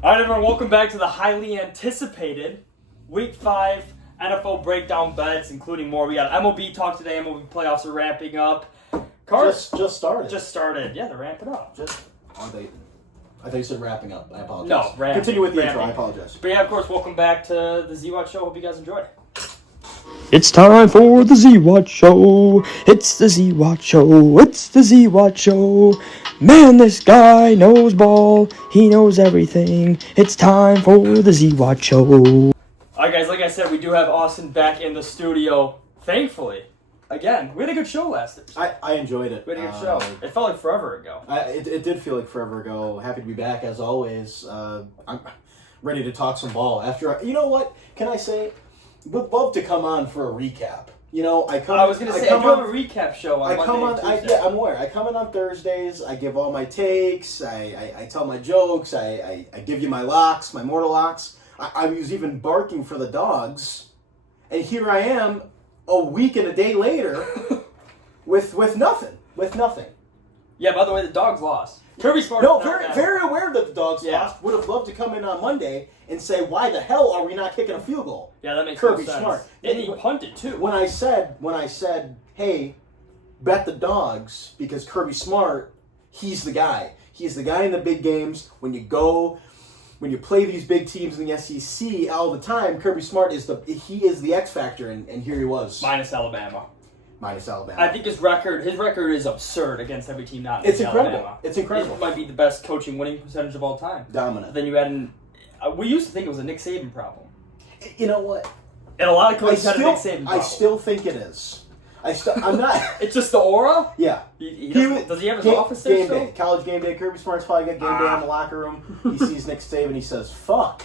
All right, everyone, welcome back to the highly anticipated Week 5 NFL breakdown bets, including more. We got MLB talk today. MLB playoffs are ramping up. Just started. Just started. Yeah, they're ramping up. Are they? I thought you said wrapping up. I apologize. No, ramping. Continue with the ramping. intro. I apologize. But yeah, of course, welcome back to the Z-Watch Show. Hope you guys enjoy. It's time for the Z-Watch Show. It's the Z-Watch Show. It's the Z-Watch Show. Man, this guy knows ball. He knows everything. It's time for the Z-Watch Show. All right, guys, like I said, we do have Austin back in the studio, thankfully. Again, we had a good show last Thursday. I enjoyed it. We had a good show. It felt like forever ago. It did feel like forever ago. Happy to be back as always. I'm ready to talk some ball. You know what? Can I say? Would love to come on for a recap. You know, I do have a recap show on Monday and Tuesday. I'm aware. I come in on Thursdays. I give all my takes. I tell my jokes. I give you my locks, my mortal locks. I was even barking for the dogs, and here I am, a week and a day later, with nothing. Yeah, by the way, the dogs lost. Kirby Smart. No, very aware that the dogs lost. Would have loved to come in on Monday and say, why the hell are we not kicking a field goal? Yeah, that makes Kirby no sense. Smart. And he punted too. When I said, hey, bet the dogs because Kirby Smart, he's the guy. He's the guy in the big games. When you play these big teams in the SEC all the time, Kirby Smart is the X factor, and here he was. Minus Alabama. I think his record is absurd against every team not in It's incredible. Alabama. It's incredible. It might be the best coaching winning percentage of all time. Dominant. Then you had we used to think it was a Nick Saban problem. You know what? And a lot of coaches had a Nick Saban problem. I still think it is. I'm not. It's just the aura? Yeah. Does he have his office there still? Day. College game day. Kirby Smart's probably got game day in the locker room. He sees Nick Saban. He says, fuck.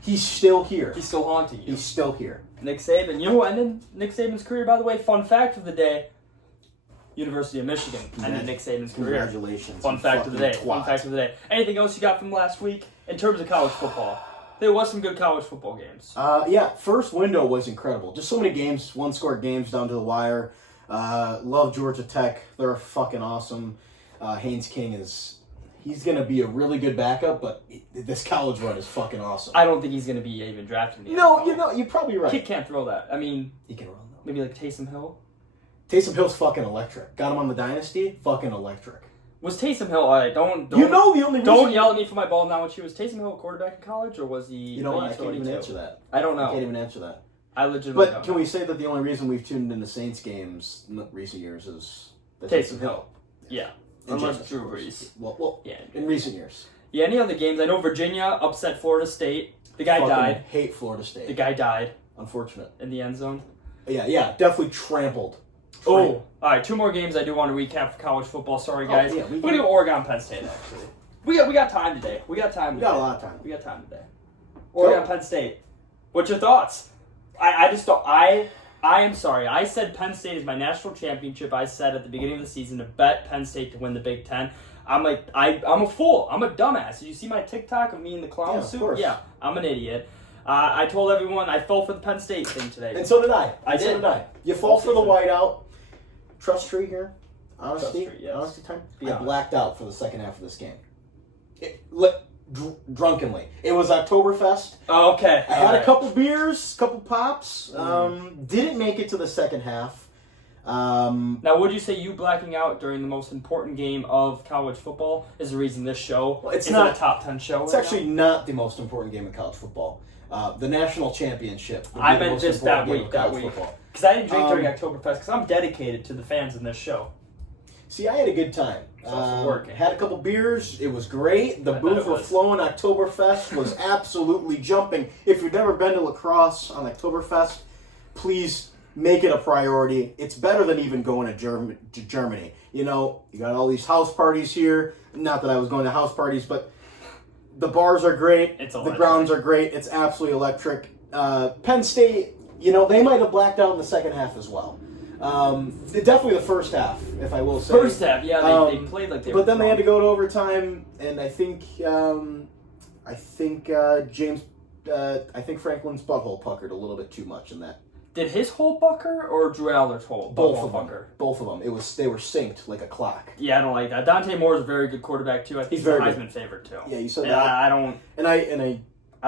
He's still here. He's still haunting you. He's still here. Nick Saban. You know who ended Nick Saban's career, by the way? Fun fact of the day. University of Michigan ended Nick Saban's career. Congratulations. Fun fact of the day. Fun fact of the day. Anything else you got from last week in terms of college football? There was some good college football games. Yeah, first window was incredible. Just so many games, one-score games down to the wire. Love Georgia Tech. They're fucking awesome. Haynes King he's going to be a really good backup, but this college run is fucking awesome. I don't think he's going to be even drafted in the NFL. No, you're probably right. Kid can't throw that. I mean, he can run though. Maybe like Taysom Hill. Taysom Hill's fucking electric. Got him on the Dynasty. Fucking electric. Was Taysom Hill? Don't. You know the only reason. Don't yell at me for my ball knowledge. Was Taysom Hill a quarterback in college, or was he? You know what? I can't even answer that. I don't know. I can't even answer that. I legitimately. But can we say that the only reason we've tuned into Saints games in recent years is Taysom Hill? Yeah. Unless Drew Brees. Well, yeah. In recent years. Yeah. Any other games? I know Virginia upset Florida State. The guy died. Hate Florida State. The guy died. Unfortunate. In the end zone. Yeah. Definitely trampled. Oh, all right. 2 more games I do want to recap for college football. Sorry, guys. Yeah, we're gonna go Oregon, Penn State. Actually, we got time today. We got a lot of time. We got time today. Oregon, Penn State. What's your thoughts? I just don't. I am sorry. I said Penn State is my national championship. I said at the beginning of the season to bet Penn State to win the Big Ten. I'm like, I'm a fool. I'm a dumbass. Did you see my TikTok of me in the clown suit? Of course. Yeah, I'm an idiot. I told everyone I fell for the Penn State thing today. And so did I. So did I. You fall for the whiteout. Trust tree here. Honesty. Trust tree, yes. Honesty time. I blacked out for the second half of this game. Drunkenly. It was Oktoberfest. Oh, okay. I had a couple beers, couple pops. Didn't make it to the second half. Now, would you say you blacking out during the most important game of college football is the reason this show it's not a top 10 show? It's actually not the most important game in college football. The national championship. I meant just that week. Because I didn't drink during Oktoberfest because I'm dedicated to the fans in this show. See, I had a good time. Working. Had a couple beers. It was great. The booze were flowing. Oktoberfest was absolutely jumping. If you've never been to La Crosse on Oktoberfest, please make it a priority. It's better than even going to Germany. You know, you got all these house parties here. Not that I was going to house parties, but the bars are great. The grounds are great. It's absolutely electric. Penn State, you know, they might have blacked out in the second half as well. Definitely the first half, if I will say. First half, yeah, they played like they were. But then they had to go to overtime, and I think Franklin's butthole puckered a little bit too much in that Did his hold Bucker or Drew Allar's hold? Both of them. Bucker? Both of them. They were synced like a clock. Yeah, I don't like that. Dante Moore is a very good quarterback too. I think he's a Heisman favorite too. Yeah, you said and that. I don't. And I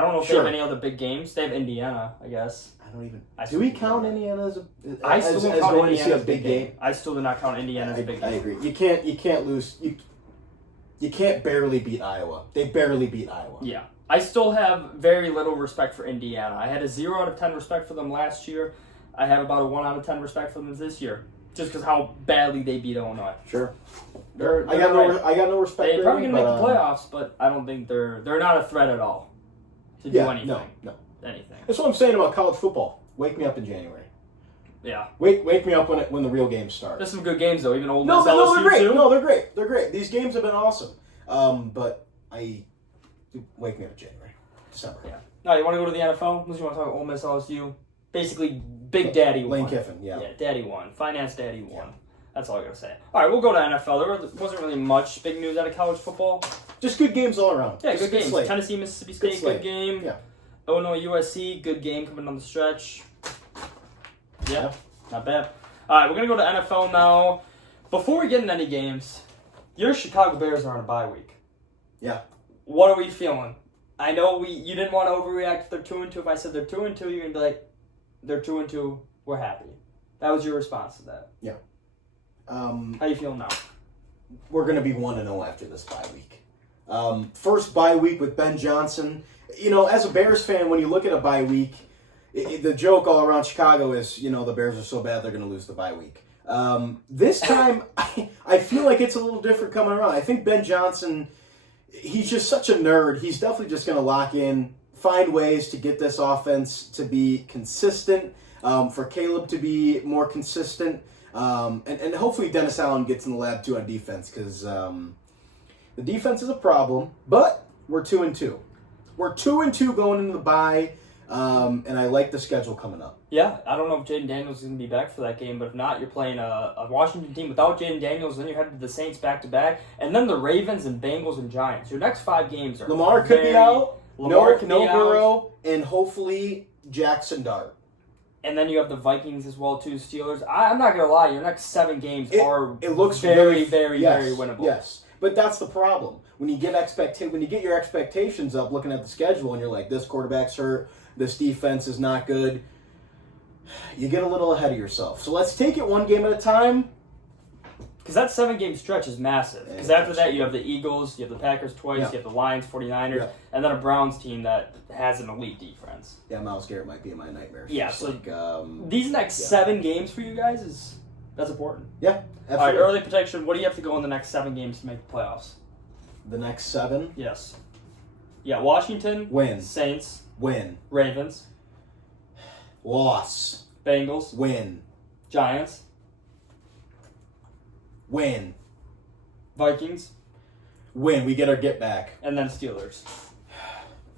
don't know if they have any other big games. They have Indiana, I guess. I don't even. Do we count Indiana as I still don't count going Indiana to see a as big game? I still do not count Indiana as a big game. I agree. You can't lose. You can't barely beat Iowa. They barely beat Iowa. Yeah. I still have very little respect for Indiana. I had a 0 out of 10 respect for them last year. I have about a 1 out of 10 respect for them this year, just because how badly they beat Illinois. Sure. I got no respect. They're probably gonna make the playoffs, but I don't think they're not a threat at all to do anything. No. Anything. That's what I'm saying about college football. Wake me up in January. Yeah. Wake me up when the real games start. There's some good games though. Even Ole Miss, No, they're great. too. No, they're great. They're great. These games have been awesome. But wake me up in January, December. Yeah. No, you want to go to the NFL? Unless you want to talk about Ole Miss, LSU. Basically, Big Daddy won. Lane Kiffin, yeah. Yeah, Daddy won. Finance Daddy won. Yeah. That's all I gotta say. All right, we'll go to NFL. There wasn't really much big news out of college football. Just good games all around. Yeah, Just good games. slate. Tennessee, Mississippi State, good game. Yeah. Illinois, USC, good game coming on the stretch. Yeah, not bad. All right, we're gonna go to NFL now. Before we get into any games, your Chicago Bears are on a bye week. Yeah. What are we feeling? I know you didn't want to overreact if they're 2-2. If I said they're 2-2, you're gonna be like, they're 2-2. We're happy. That was your response to that. Yeah. How you feeling now? We're gonna be 1-0 after this bye week. First bye week with Ben Johnson. You know, as a Bears fan, when you look at a bye week, the joke all around Chicago is, the Bears are so bad they're gonna lose the bye week. This time, I feel like it's a little different coming around. I think Ben Johnson, he's just such a nerd. He's definitely just going to lock in, find ways to get this offense to be consistent, for Caleb to be more consistent, and hopefully Dennis Allen gets in the lab too on defense, because the defense is a problem, but we're 2-2. We're 2-2 going into the bye, and I like the schedule coming up. Yeah, I don't know if Jaden Daniels is going to be back for that game, but if not, you're playing a Washington team without Jaden Daniels, then you're headed to the Saints back-to-back, and then the Ravens and Bengals and Giants. Your next 5 games are Lamar could be out, Lamar could be out. Burrow, and hopefully Jackson Dart. And then you have the Vikings as well, too, Steelers. I'm not going to lie, your next 7 games it looks very winnable. Yes, but that's the problem. When you get your expectations up looking at the schedule and you're like, this quarterback's hurt, this defense is not good, you get a little ahead of yourself. So let's take it one game at a time. Because that 7-game stretch is massive. Because after that, you have the Eagles, you have the Packers twice, you have the Lions, 49ers, and then a Browns team that has an elite defense. Yeah, Myles Garrett might be in my nightmares. Yeah, so these next 7 games for you guys, that's important. Yeah, absolutely. All right, early prediction, what do you have to go in the next 7 games to make the playoffs? The next 7? Yes. Yeah, Washington. Win. Saints. Win. Ravens. Loss. Bengals. Win. Giants. Win. Vikings. Win. We get our get back. And then Steelers.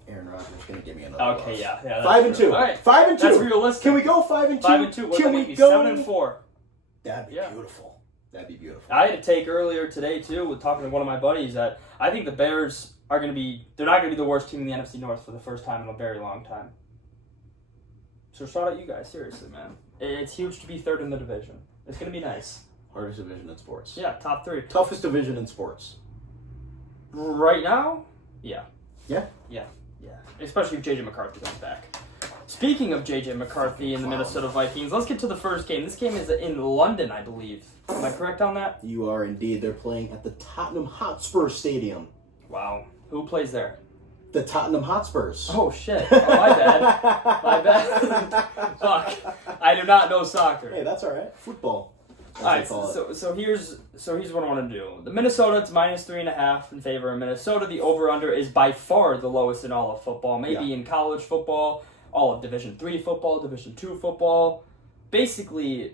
Aaron Rodgers is going to give me another loss. Yeah. 5-2. All right. 5-2. That's realistic. Can we go 5-2? 5-2. What Can we we go 7-4? That'd be beautiful. That'd be beautiful. I had a take earlier today too with talking to one of my buddies that I think the Bears are going to be. They're not going to be the worst team in the NFC North for the first time in a very long time. So shout out you guys, seriously, man. It's huge to be 3rd in the division. It's going to be nice. Hardest division in sports. Yeah, top 3. Toughest division in sports. Right now? Yeah. Yeah? Yeah. Especially if J.J. McCarthy comes back. Speaking of J.J. McCarthy and the Minnesota Vikings, let's get to the first game. This game is in London, I believe. Am I correct on that? You are indeed. They're playing at the Tottenham Hotspur Stadium. Wow. Who plays there? The Tottenham Hotspurs. Oh, shit. Oh, my bad. My bad. Fuck. I do not know soccer. Hey, that's all right. Football. All right, so here's what I want to do. The Minnesota, it's -3.5 in favor of Minnesota. The over/under is by far the lowest in all of football. Maybe in college football, all of Division III football, Division II football. Basically,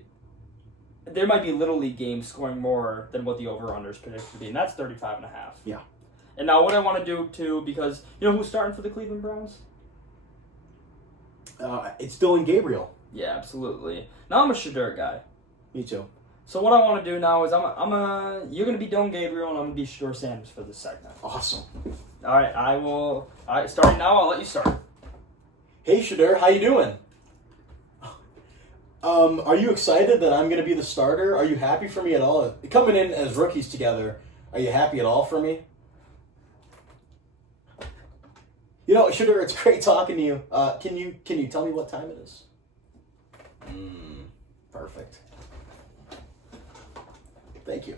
there might be Little League games scoring more than what the over/under is predicted to be, and that's 35.5. Yeah. And now what I want to do, too, because you know who's starting for the Cleveland Browns? It's Dylan Gabriel. Yeah, absolutely. Now I'm a Shedeur guy. Me too. So what I want to do now is you're going to be Dylan Gabriel and I'm going to be Shedeur Sanders for this segment. Awesome. All right, All right, starting now, I'll let you start. Hey, Shedeur, how you doing? Are you excited that I'm going to be the starter? Are you happy for me at all? Coming in as rookies together, are you happy at all for me? You know, Shedeur, it's great talking to you. Can you tell me what time it is? Perfect. Thank you.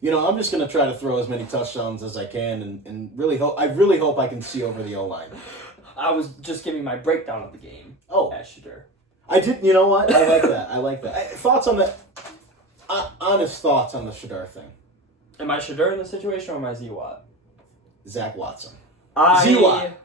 You know, I'm just going to try to throw as many touchdowns as I can and really hope I can see over the O-line. I was just giving my breakdown of the game. Oh. As Shedeur. I did, you know what? I like that. Thoughts on that? Honest thoughts on the Shedeur thing. Am I Shedeur in this situation or am I Z-Watt? Zach Watson. Z-Watt.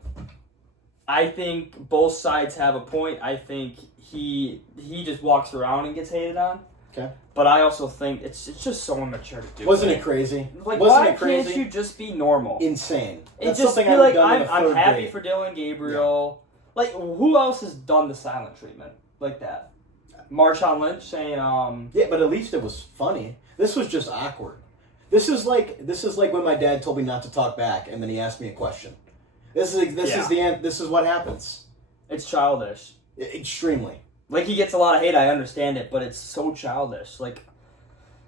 I think both sides have a point. I think he just walks around and gets hated on. Okay. But I also think it's just so immature to do. Wasn't it crazy? Like, Wasn't why it crazy? can't you just be normal? Insane. It's That's just something feel I've like done in the I'm third happy grade. for Dylan Gabriel. Yeah. Like, who else has done the silent treatment like that? Marshawn Lynch saying, Yeah, but at least it was funny. This was just awkward. This is like when my dad told me not to talk back, and then he asked me a question. This is the end. This is what happens. It's childish. Extremely. Like, he gets a lot of hate. I understand it, but it's so childish. Like,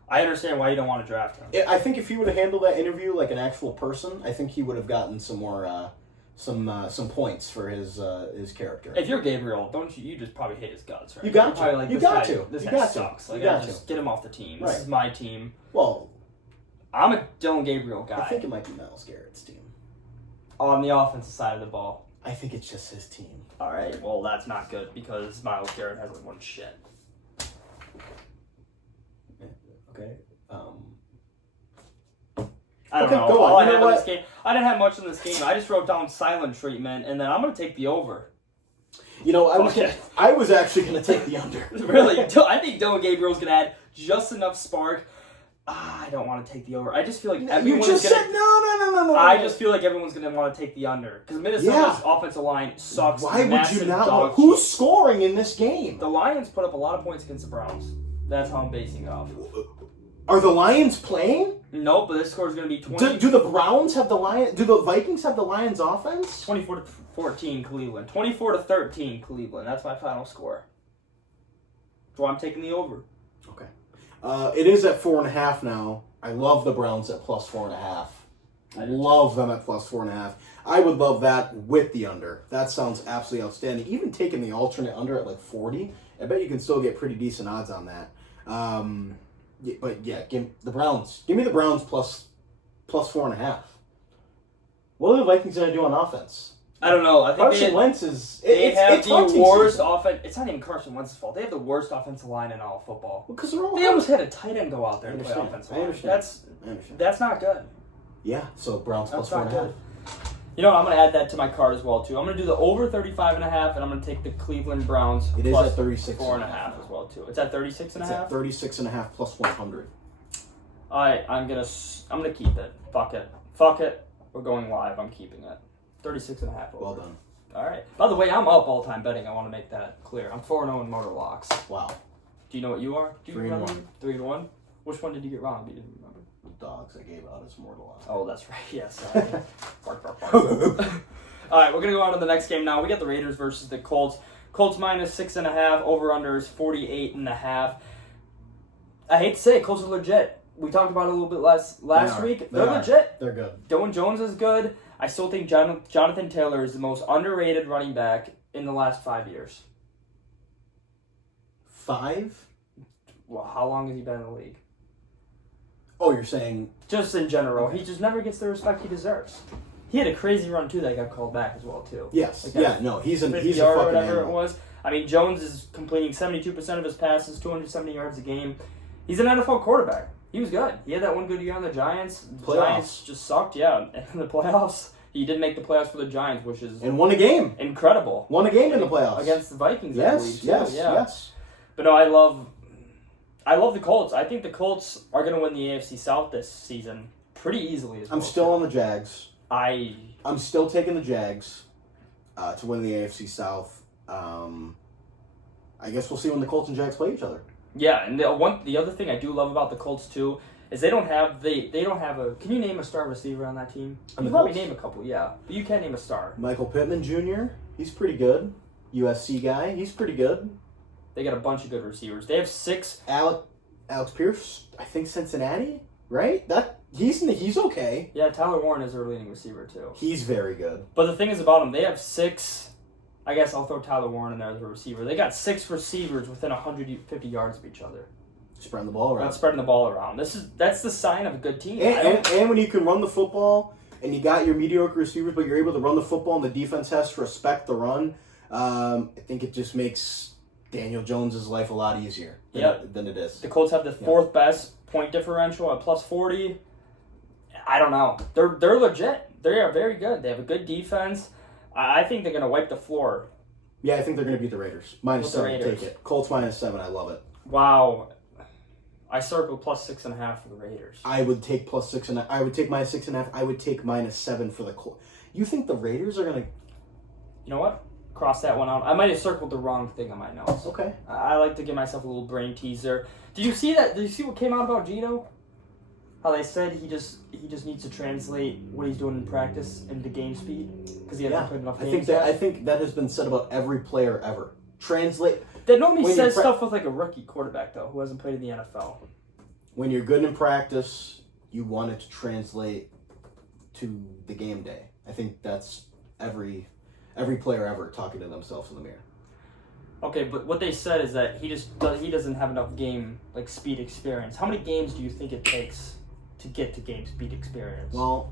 I understand why you don't want to draft him. I think if he would have handled that interview like an actual person, I think he would have gotten some more some points for his character. If you're Gabriel, don't you just probably hate his guts, right? You got to. Probably like, You this got guy, to. This You guy got to. sucks. Like, You got just to. get him off the team. Right. This is my team. Well, I'm a Dylan Gabriel guy. I think it might be Myles Garrett's team. On the offensive side of the ball. I think it's just his team. All right, well, that's not good because Myles Garrett hasn't won shit. Okay. I don't Okay, know. go on. All I You know have in what? this game, I didn't have much in this game. I just wrote down silent treatment, and then I'm going to take the over. You know, I Okay. was actually going to take the under. Really? I think Dylan Gabriel's going to add just enough spark. I don't want to take the over. I just feel like You everyone's just going said no. I just feel like everyone's going to want to take the under. Because Minnesota's offensive line sucks. Why would massive you not? dog Who's shit. scoring in this game? The Lions put up a lot of points against the Browns. That's how I'm basing it off. Are the Lions playing? Nope, but this score is going to be 20. Do the Browns have the Lions? Do the Vikings have the Lions offense? 24-14 Cleveland. 24-13 Cleveland. That's my final score. So I'm taking the over. Okay. It is at 4.5 now. I love the Browns at plus 4.5. I love them at plus 4.5. I would love that with the under. That sounds absolutely outstanding. Even taking the alternate under at like 40, I bet you can still get pretty decent odds on that. But yeah, give the Browns. Give me the Browns plus 4.5. What are the Vikings going to do on offense? I don't know. I think Carson Wentz is. they have it's the hunting worst season. offense. It's not even Carson Wentz's fault. They have the worst offensive line in all of football. Because they're all They almost had a tight end go out there and play understand. offensive I line. understand. I understand. That's not good. Yeah, so Browns plus That's not 4.5. good. You know what? I'm going to add that to my card as well, too. I'm going to do the over 35.5, and I'm going to take the Cleveland Browns It is plus at 36. 4.5 as well, too. It's at 36.5? It's at 36.5 plus 100. All right, I'm gonna keep it. Fuck it. We're going live. I'm keeping it. 36.5 over. Well done. All right. By the way, I'm up all time betting. I want to make that clear. I'm 4-0 in motor locks. Wow. Do you know what you are? Do you 3-1. remember? 3-1. Which one did you get wrong? You didn't remember. The dogs I gave out as mortal. Oh, that's right. Yes. Bark, bark, bark. All right, we're gonna go on to the next game now. We got the Raiders versus the Colts. Colts minus 6.5. Over under is 48.5. I hate to say it, Colts are legit. We talked about it a little bit last week. They're legit. They're good. Dylan Jones is good. I still think Jonathan Taylor is the most underrated running back in the last 5 years. 5? Well, how long has he been in the league? Oh, you're saying... Just in general. Okay. He just never gets the respect he deserves. He had a crazy run, too, that got called back as well, too. Yes. Like Yeah, no, he's a 50 fucking yard or whatever animal. it was. I mean, Jones is completing 72% of his passes, 270 yards a game. He's an NFL quarterback. He was good. He had that one good year on the Giants. The Playoffs. Giants just sucked, yeah. And in the playoffs, he did make the playoffs for the Giants, which is And won a game. incredible. Won a game in the playoffs. Against the Vikings, I believe, Yes, too. yes, Yeah. yes. But no, I love the Colts. I think the Colts are going to win the AFC South this season pretty easily as well. I'm still on the Jags. I'm still taking the Jags to win the AFC South. I guess we'll see when the Colts and Jags play each other. Yeah, and the other thing I do love about the Colts too, is they don't have a. Can you name a star receiver on that team? On You the probably Colts? name a couple, yeah, but you can't name a star. Michael Pittman Jr., he's pretty good. USC guy, he's pretty good. They got a bunch of good receivers. They have 6. Alex Pierce, I think Cincinnati, right? He's okay. Yeah, Tyler Warren is their leading receiver too. He's very good. But the thing is about them, they have 6. I guess I'll throw Tyler Warren in there as a receiver. They got 6 receivers within 150 yards of each other. Spreading the ball around. Not spreading the ball around. That's the sign of a good team. And when you can run the football and you got your mediocre receivers, but you're able to run the football and the defense has to respect the run, I think it just makes Daniel Jones' life a lot easier than it is. The Colts have the 4th best point differential at plus 40. I don't know. They're legit. They are very good. They have a good defense. I think they're going to wipe the floor. Yeah, I think they're going to beat the Raiders. -7, take it. Colts -7, I love it. Wow. I circled plus 6.5 for the Raiders. I would take +6.5. I would take -6.5. I would take -7 for the Colts. You think the Raiders are going to... You know what? Cross that one out. I might have circled the wrong thing on my notes. Okay. I like to give myself a little brain teaser. Did you see that? Did you see what came out about Gino? How they said he just needs to translate what he's doing in practice into game speed because he hasn't played enough games. I think that has been said about every player ever. Translate. That normally says stuff with like a rookie quarterback though, who hasn't played in the NFL. When you're good in practice, you want it to translate to the game day. I think that's every player ever talking to themselves in the mirror. Okay, but what they said is that he doesn't have enough game like speed experience. How many games do you think it takes to get to game speed experience? Well,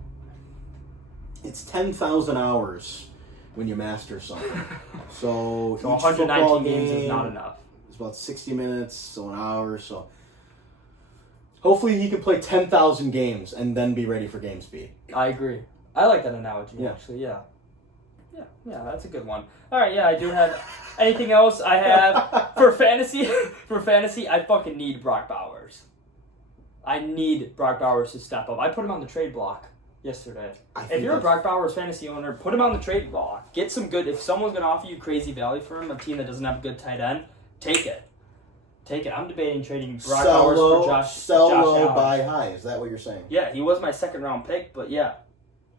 it's 10,000 hours when you master something. So each 119 games is not enough. It's about 60 minutes, so an hour. So hopefully he can play 10,000 games and then be ready for game speed. I agree. I like that analogy, actually, yeah. Yeah, that's a good one. All right, yeah, I do have... Anything else I have for fantasy? For fantasy, I fucking need Brock Bowers. I need Brock Bowers to step up. I put him on the trade block yesterday. If you're a Brock Bowers fantasy owner, put him on the trade block. Get some good... If someone's going to offer you crazy value for him, a team that doesn't have a good tight end, take it. Take it. I'm debating trading Brock Bowers for Josh Allen. Buy high. Is that what you're saying? Yeah, he was my second-round pick, but yeah.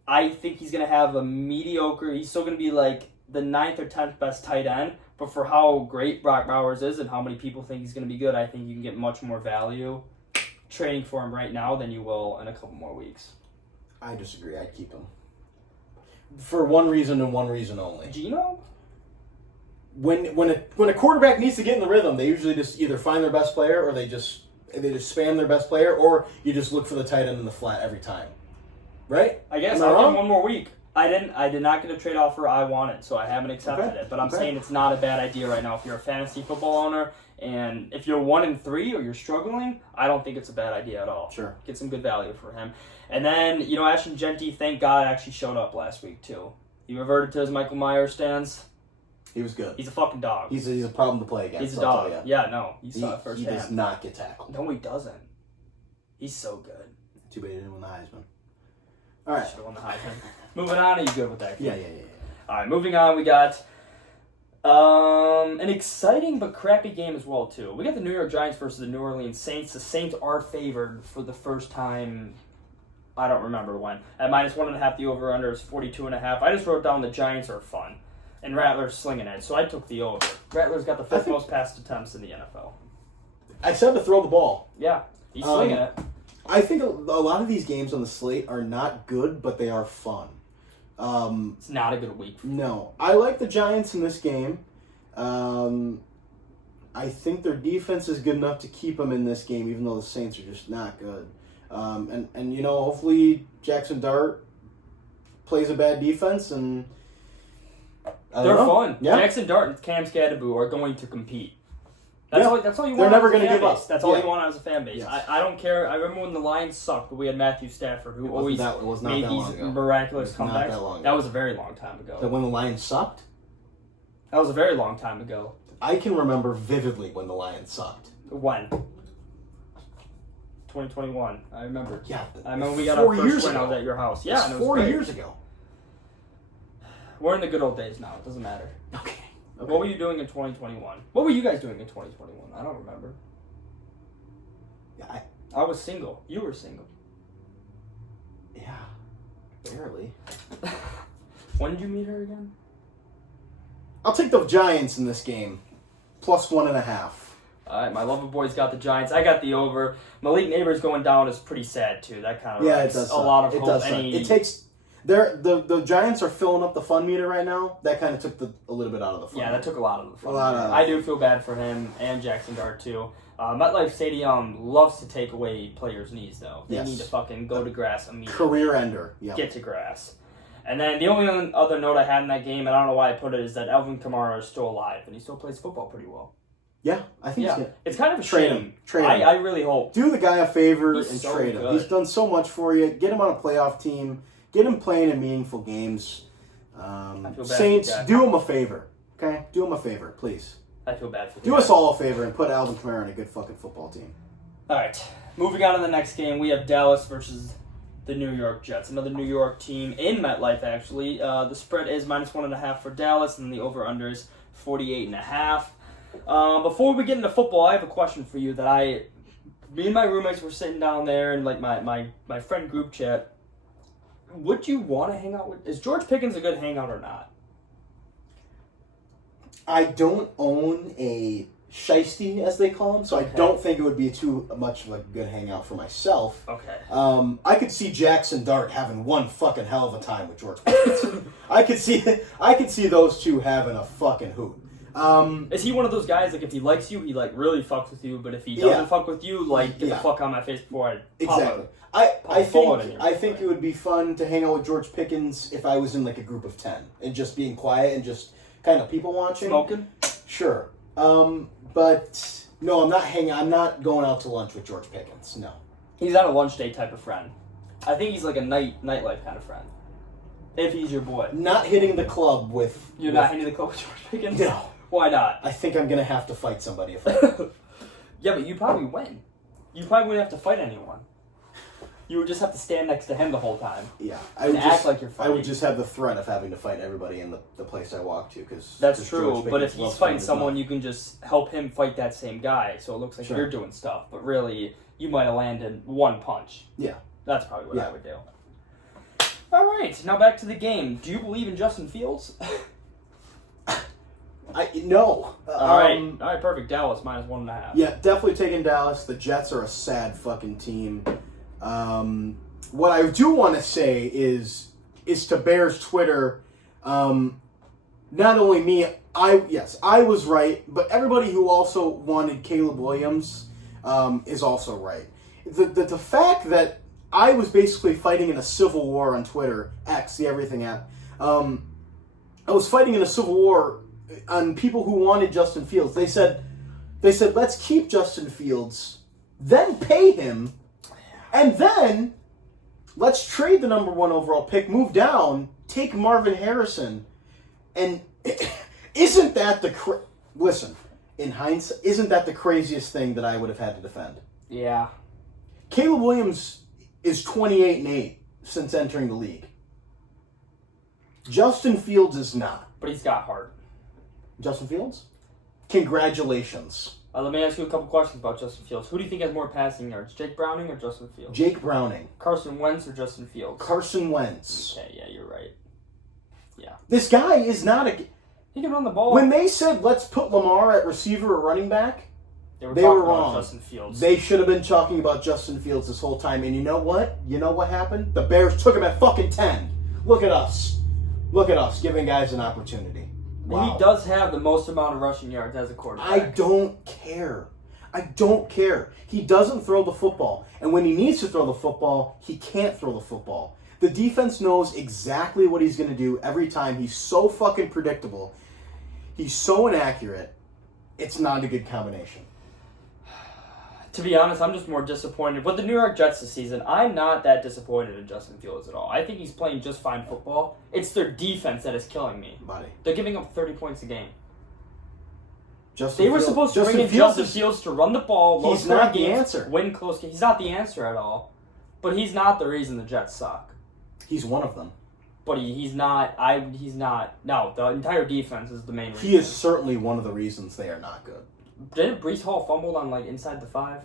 I think he's going to have a mediocre... He's still going to be like the 9th or 10th best tight end, but for how great Brock Bowers is and how many people think he's going to be good, I think you can get much more value trading for him right now than you will in a couple more weeks. I disagree. I'd keep him. For one reason and one reason only. Gino? When a quarterback needs to get in the rhythm, they usually just either find their best player or they just spam their best player, or you just look for the tight end in the flat every time. Right? I guess I'll give him one more week. I did not get a trade offer I wanted, so I haven't accepted it. But I'm saying it's not a bad idea right now if you're a fantasy football owner, and if you're 1-3 or you're struggling, I don't think it's a bad idea at all. Sure. Get some good value for him. And then, Ashton Genty, thank God, actually showed up last week too. He reverted to his Michael Myers stance. He was good. He's a fucking dog. He's a problem to play against. He's a dog. Yeah, no. He saw it firsthand. He does not get tackled. No, he doesn't. He's so good. Too bad he didn't win the Heisman. All right. Should have won the Heisman. Moving on, are you good with that? Yeah. All right, moving on, we got an exciting but crappy game as well, too. We got the New York Giants versus the New Orleans Saints. The Saints are favored for the first time, I don't remember when. At -1.5, the over-under is 42.5. I just wrote down the Giants are fun, and Rattler's slinging it, so I took the over. Rattler's got the 5th most passed attempts in the NFL. I said to throw the ball. Yeah, he's slinging it. I think a lot of these games on the slate are not good, but they are fun. It's not a good week. No. I like the Giants in this game. I think their defense is good enough to keep them in this game, even though the Saints are just not good. And hopefully Jackson Dart plays a bad defense, and they're fun. Yeah. Jackson Dart and Cam Skadaboo are going to compete. That's all you want. They're never going to give up. That's all you want as a fan base. Yes. I don't care. I remember when the Lions sucked, but we had Matthew Stafford, who always made these miraculous comebacks. That was a very long time ago. That when the Lions sucked? That was a very long time ago. I can remember vividly when the Lions sucked. When? 2021. I remember. Yeah. I remember we got our first win. I was at your house. Yeah, it was 4 years ago. We're in the good old days now. It doesn't matter. Okay. What were you doing in 2021? What were you guys doing in 2021? I don't remember. Yeah, I was single. You were single. Yeah, barely. When did you meet her again? I'll take the Giants in this game. Plus 1.5. All right, my lover boys got the Giants. I got the over. Malik Neighbors going down is pretty sad too. That kind of it does a lot of it hope. Does It takes the Giants are filling up the fun meter right now. That kind of took a little bit out of the fun. Yeah, that took a lot of the fun. Out of I do feel bad for him and Jackson Dart too. MetLife Stadium loves to take away players' knees though. They need to fucking go to grass immediately. Career ender. Yeah. Get to grass. And then the only other note I had in that game, and I don't know why I put it, is that Alvin Kamara is still alive and he still plays football pretty well. Yeah, I think he's good. It's kind of a Trade shame. him. Trade him. I really hope. Do the guy a favor He's and so trade him. good. He's done so much for you. Get him on a playoff team. Get him playing in meaningful games. Saints, do him a favor. Okay? Do him a favor, please. I feel bad for Do us all a favor and put Alvin Kamara on a good fucking football team. All right. Moving on to the next game, we have Dallas versus the New York Jets. Another New York team in MetLife, actually. The spread is -1.5 for Dallas, and the over-under is 48.5. Before we get into football, I have a question for you that me and my roommates were sitting down there in like my friend group chat. Would you want to hang out with... Is George Pickens a good hangout or not? I don't own a shiesty, as they call him, so I don't think it would be too much of a good hangout for myself. Okay. I could see Jackson Dart having one fucking hell of a time with George Pickens. I could see those two having a fucking hoot. Is he one of those guys, like, if he likes you, he, like, really fucks with you, but if he doesn't fuck with you, like, get the fuck out of my face before I Exactly. I think it would be fun to hang out with George Pickens if I was in, like, a group of 10 and just being quiet and just kind of people watching. Smoking? Sure. But no, I'm not going out to lunch with George Pickens. No. He's not a lunch date type of friend. I think he's like a nightlife kind of friend. If he's your boy. Not hitting the club with... You're not hitting the club with George Pickens? No. Why not? I think I'm going to have to fight somebody if I... Yeah, but you probably win. You probably wouldn't have to fight anyone. You would just have to stand next to him the whole time. Yeah. Act like you're fighting. I would just have the threat of having to fight everybody in the place I walk to. That's true, but if he's fighting someone, you can just help him fight that same guy, so it looks like you're doing stuff, but really, you might have landed one punch. Yeah. That's probably what I would do. All right, now back to the game. Do you believe in Justin Fields? No. All right, perfect. Dallas -1.5. Yeah, definitely taking Dallas. The Jets are a sad fucking team. What I do want to say is to Bears Twitter. Not only me, I was right, but everybody who also wanted Caleb Williams is also right. The fact that I was basically fighting in a civil war on Twitter, X, the everything app. I was fighting in a civil war on people who wanted Justin Fields. They said, let's keep Justin Fields, then pay him, and then let's trade the number 1 overall pick, move down, take Marvin Harrison, and isn't that listen, in hindsight, isn't that the craziest thing that I would have had to defend? Yeah. Caleb Williams is 28-8 since entering the league. Justin Fields is not. But he's got heart. Justin Fields? Congratulations. Let me ask you a couple questions about Justin Fields. Who do you think has more passing yards, Jake Browning or Justin Fields? Jake Browning. Carson Wentz or Justin Fields? Carson Wentz. Okay, yeah, you're right. Yeah. This guy is not a... He can run the ball. When they said, let's put Lamar at receiver or running back, they were wrong. Justin Fields. They should have been talking about Justin Fields this whole time. And you know what? You know what happened? The Bears took him at fucking 10. Look at us. Look at us giving guys an opportunity. Wow. He does have the most amount of rushing yards as a quarterback. I don't care. He doesn't throw the football. And when he needs to throw the football, he can't throw the football. The defense knows exactly what he's going to do every time. He's so fucking predictable. He's so inaccurate. It's not a good combination. To be honest, I'm just more disappointed. With the New York Jets this season, I'm not that disappointed in Justin Fields at all. I think he's playing just fine football. It's their defense that is killing me. Buddy. They're giving up 30 points a game. They were supposed to bring in Justin Fields to run the ball, he's not the answer. Win close games. He's not the answer at all. But he's not the reason the Jets suck. He's one of them. But he's not. No, the entire defense is the main reason. He is certainly one of the reasons they are not good. Didn't Breece Hall fumbled on, like, inside the 5?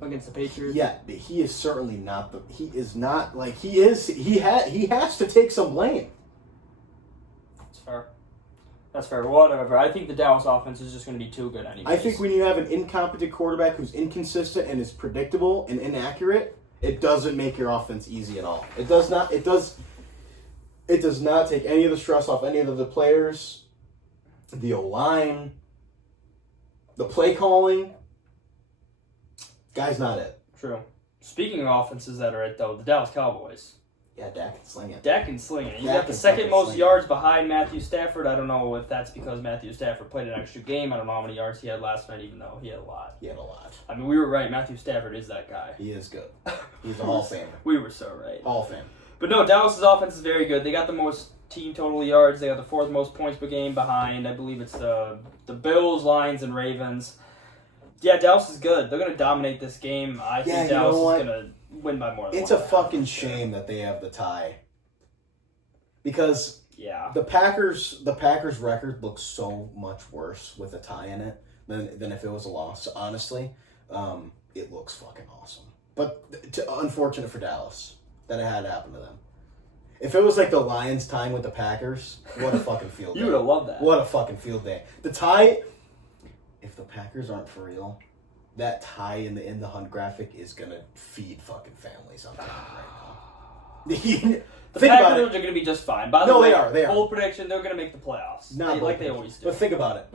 against the Patriots. Yeah, but he is certainly not the. He is not like he is. He has to take some blame. That's fair. That's fair. Whatever. I think the Dallas offense is just going to be too good anyway. I think when you have an incompetent quarterback who's inconsistent and is predictable and inaccurate, it doesn't make your offense easy at all. It does not. It does not take any of the stress off any of the players, the O-line, the play calling. Guy's not it. True. Speaking of offenses that are it, though, the Dallas Cowboys. Yeah, Dak can sling it. Dak can sling it. He's Dak got the can second fucking most sling it. yards behind Matthew Stafford. I don't know if that's because Matthew Stafford played an extra game. I don't know how many yards he had last night, even though he had a lot. He had a lot. I mean, we were right. Matthew Stafford is that guy. He is good. He's a Hall of Famer. We were so right. Hall of Fame. But no, Dallas' offense is very good. They got the most team total yards. They got the fourth most points per game behind. I believe it's the Bills, Lions, and Ravens. Yeah, Dallas is good. They're going to dominate this game. I think Dallas is going to win by more than It's one. a fucking shame that they have the tie. Because yeah, the Packers record looks so much worse with a tie in it than if it was a loss. Honestly, it looks fucking awesome. But unfortunate for Dallas that it had to happen to them. If it was like the Lions tying with the Packers, what a fucking field day. You would have loved that. What a fucking field day. The tie, if the Packers aren't for real, that tie in the Hunt graphic is going to feed fucking families. I'm telling you right now. The Packers are going to be just fine. By the way, they are. Bold prediction, they're going to make the playoffs. Like they always do. But think about it.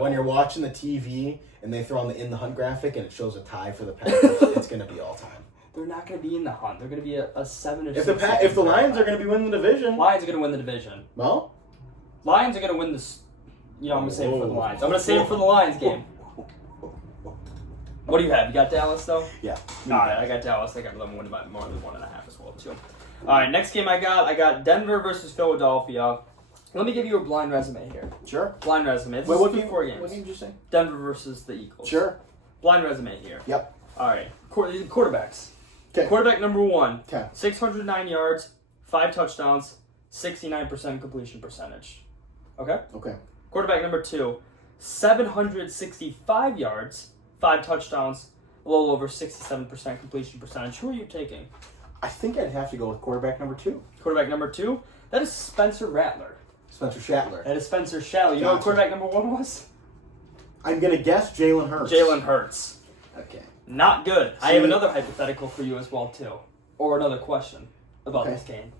When you're watching the TV and they throw on the in the Hunt graphic and it shows a tie for the Packers, it's going to be all time. They're not going to be in the hunt. They're going to be a 7 or 6. If the Lions are going to be winning the division, Lions are going to win the division. Well, Lions are going to win this. I'm going to save it for the Lions. I'm going to save it for the Lions game. What do you have? You got Dallas though? Yeah. All right, I got Dallas. I got them winning by more than 1.5 as well too. All right, next game I got Denver versus Philadelphia. Let me give you a blind resume here. Sure. Blind resume. This Wait, is what through game? 4 games. What game did you say? Denver versus the Eagles. Sure. Blind resume here. Yep. All right. Quarterbacks. Okay. Quarterback number 1. Okay. 609 yards, 5 touchdowns, 69% completion percentage. Okay? Okay. Quarterback number 2, 765 yards, 5 touchdowns, a little over 67% completion percentage. Who are you taking? I think I'd have to go with quarterback number 2. Quarterback number 2, that is Spencer Rattler. Spencer Shattler. That is Spencer Shattler. You know what quarterback number 1 was? I'm going to guess Jalen Hurts. Jalen Hurts. Okay. Not good. I have another hypothetical for you as well, too. Or another question about this game.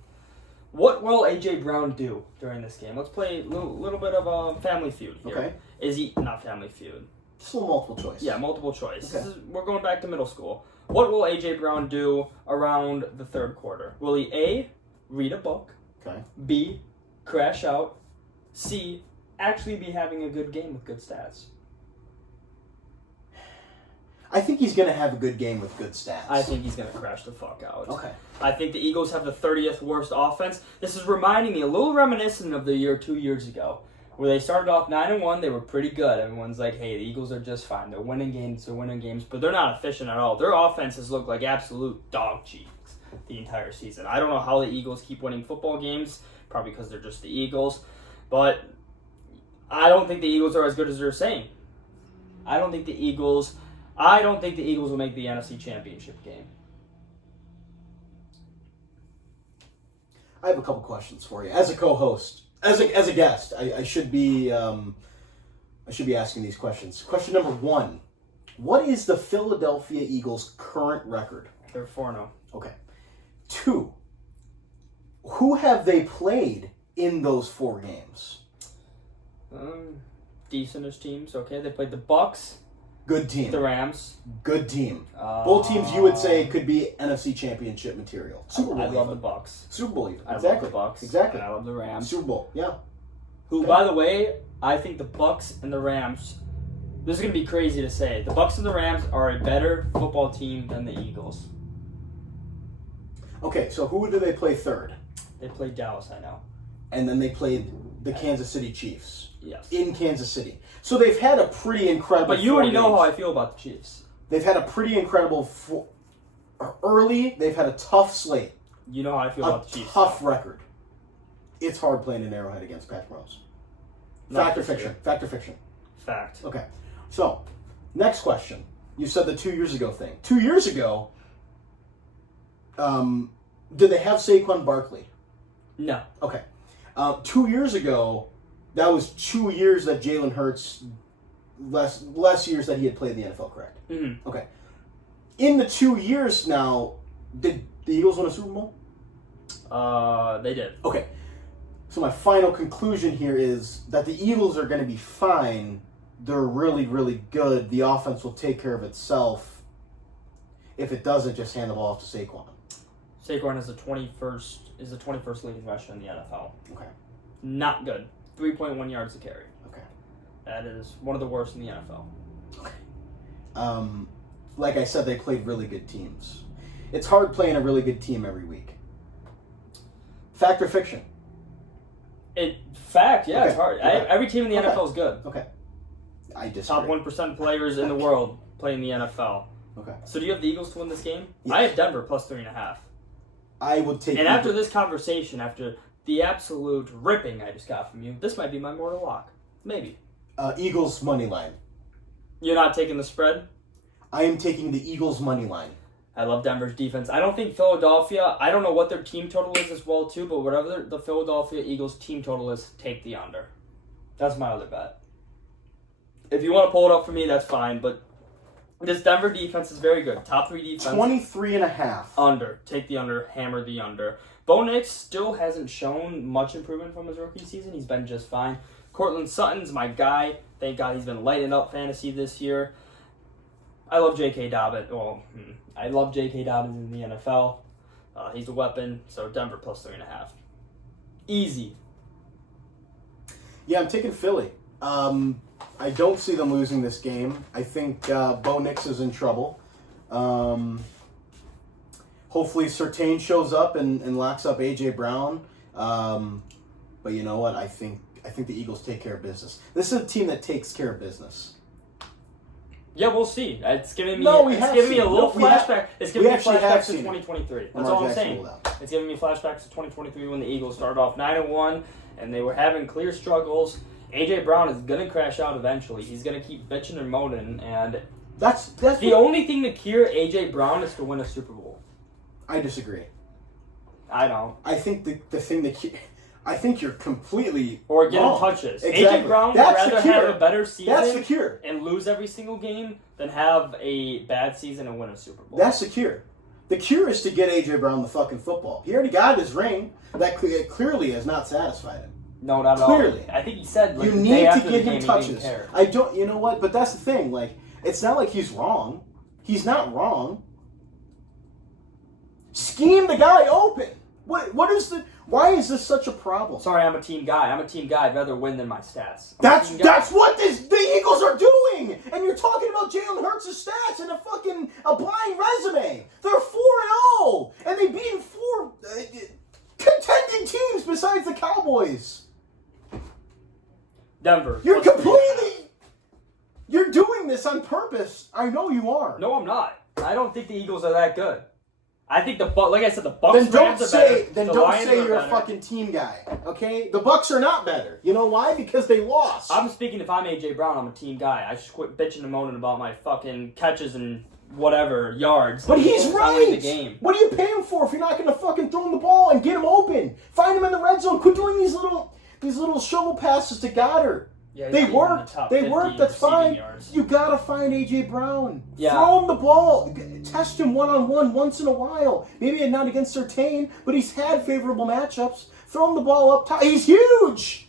What will A.J. Brown do during this game? Let's play a little bit of a family feud here. Okay. Is he... Not family feud. Just a little multiple choice. Yeah, multiple choice. Okay. We're going back to middle school. What will A.J. Brown do around the third quarter? Will he A, read a book, Okay. B, crash out, C, actually be having a good game with good stats? I think he's going to have a good game with good stats. I think he's going to crash the fuck out. Okay. I think the Eagles have the 30th worst offense. This is reminding me a little reminiscent of the year 2 years ago, where they started off 9-1. They were pretty good. Everyone's like, hey, the Eagles are just fine. They're winning games, but they're not efficient at all. Their offenses look like absolute dog cheeks the entire season. I don't know how the Eagles keep winning football games, probably because they're just the Eagles, but I don't think the Eagles are as good as they're saying. I don't think the Eagles will make the NFC Championship game. I have a couple questions for you. As a co-host, as a guest, I should be asking these questions. Question number 1: what is the Philadelphia Eagles' current record? They're 4-0. Okay. 2: who have they played in those 4 games? Decentish teams. Okay, they played the Bucs. Good team. The Rams. Good team. Both teams you would say could be NFC Championship material. Super Bowl. I love the Bucs. Super Bowl even. I Exactly. love the Bucs. Exactly. And I love the Rams. Super Bowl. Yeah. Who, by the way, I think the Bucs and the Rams. This is gonna be crazy to say. The Bucs and the Rams are a better football team than the Eagles. Okay, so who do they play third? They played Dallas, I know. And then they played the Kansas City Chiefs. Yes. In Kansas City. So they've had a pretty incredible But you already know how I feel about the Chiefs. They've had a pretty incredible early. They've had a tough slate. You know how I feel about the Chiefs. Tough record. It's hard playing in Arrowhead against Patrick Mahomes. Fact or fiction? Fact or fiction? Fact. Okay. So, next question. You said the 2 years ago thing. 2 years ago, did they have Saquon Barkley? No. Okay. 2 years ago, that was 2 years that Jalen Hurts, less years that he had played in the NFL, correct? Mm-hmm. Okay. In the 2 years now, did the Eagles win a Super Bowl? They did. Okay. So my final conclusion here is that the Eagles are going to be fine. They're really, really good. The offense will take care of itself. If it doesn't, just hand the ball off to Saquon. Saquon is the 21st leading rusher in the NFL. Okay. Not good. 3.1 yards a carry. Okay. That is one of the worst in the NFL. Okay. Like I said, they played really good teams. It's hard playing a really good team every week. Fact or fiction? Fact, yeah, Okay. it's hard. Okay. Every team in the Okay. NFL is good. Okay. I disagree. Top 1% players in the world play in the NFL. Okay. So do you have the Eagles to win this game? Yes. I have Denver plus 3.5. I would take. And after this conversation, after the absolute ripping I just got from you, this might be my mortal lock. Maybe. Eagles money line. You're not taking the spread? I am taking the Eagles money line. I love Denver's defense. I don't think Philadelphia, I don't know what their team total is as well, too, but whatever the Philadelphia Eagles team total is, take the under. That's my other bet. If you want to pull it up for me, that's fine, but this Denver defense is very good. Top 3 defense. 23.5. Under. Take the under. Hammer the under. Bo Nix still hasn't shown much improvement from his rookie season. He's been just fine. Cortland Sutton's my guy. Thank God he's been lighting up fantasy this year. I love J.K. Dobbins. Well, I love J.K. Dobbins in the NFL. He's a weapon. So Denver plus 3.5. Easy. Yeah, I'm taking Philly. I don't see them losing this game. I think Bo Nix is in trouble. Hopefully Surtain shows up and locks up A.J. Brown. But you know what? I think the Eagles take care of business. This is a team that takes care of business. Yeah, we'll see. It's giving me No, me a little flashback. It's giving me flashbacks to 2023. That's all I'm saying. It's giving me flashbacks to 2023 when the Eagles started off 9-1 and they were having clear struggles. A.J. Brown is going to crash out eventually. He's going to keep bitching and moaning, and that's the only thing to cure A.J. Brown is to win a Super Bowl. I disagree. I don't. I think the thing that I think you're completely or get wrong. him touches. Exactly. A.J. Brown would rather have a better season That's the cure. And lose every single game than have a bad season and win a Super Bowl. That's the cure. The cure is to get A.J. Brown the fucking football. He already got his ring. That clearly has not satisfied him. No, not at all. Clearly. I think he said you the need day to after give the him game touches. He didn't care. I don't. You know what? But that's the thing. Like, it's not like he's wrong. He's not wrong. Scheme the guy open. What is the? Why is this such a problem? Sorry, I'm a team guy. I'd rather win than my stats. That's what the Eagles are doing, and you're talking about Jalen Hurts' stats and a blind resume. They're 4-0, and they beat 4 contending teams besides the Cowboys. Denver. You're doing this on purpose. I know you are. No, I'm not. I don't think the Eagles are that good. I think like I said, the Bucs. Then don't Rams are better. Then don't say you're a fucking team guy. Okay, the Bucs are not better. You know why? Because they lost. I'm speaking. If I'm A.J. Brown, I'm a team guy. I just quit bitching and moaning about my fucking catches and whatever yards. But he's right. The game. What are you paying for if you're not going to fucking throw him the ball and get him open? Find him in the red zone. Quit doing these little shovel passes to Goddard. Yeah, they worked. That's fine. Yards. You gotta find A.J. Brown. Yeah. Throw him the ball. Test him one-on-one once in a while. Maybe not against Surtain, but he's had favorable matchups. Throw him the ball up top. He's huge.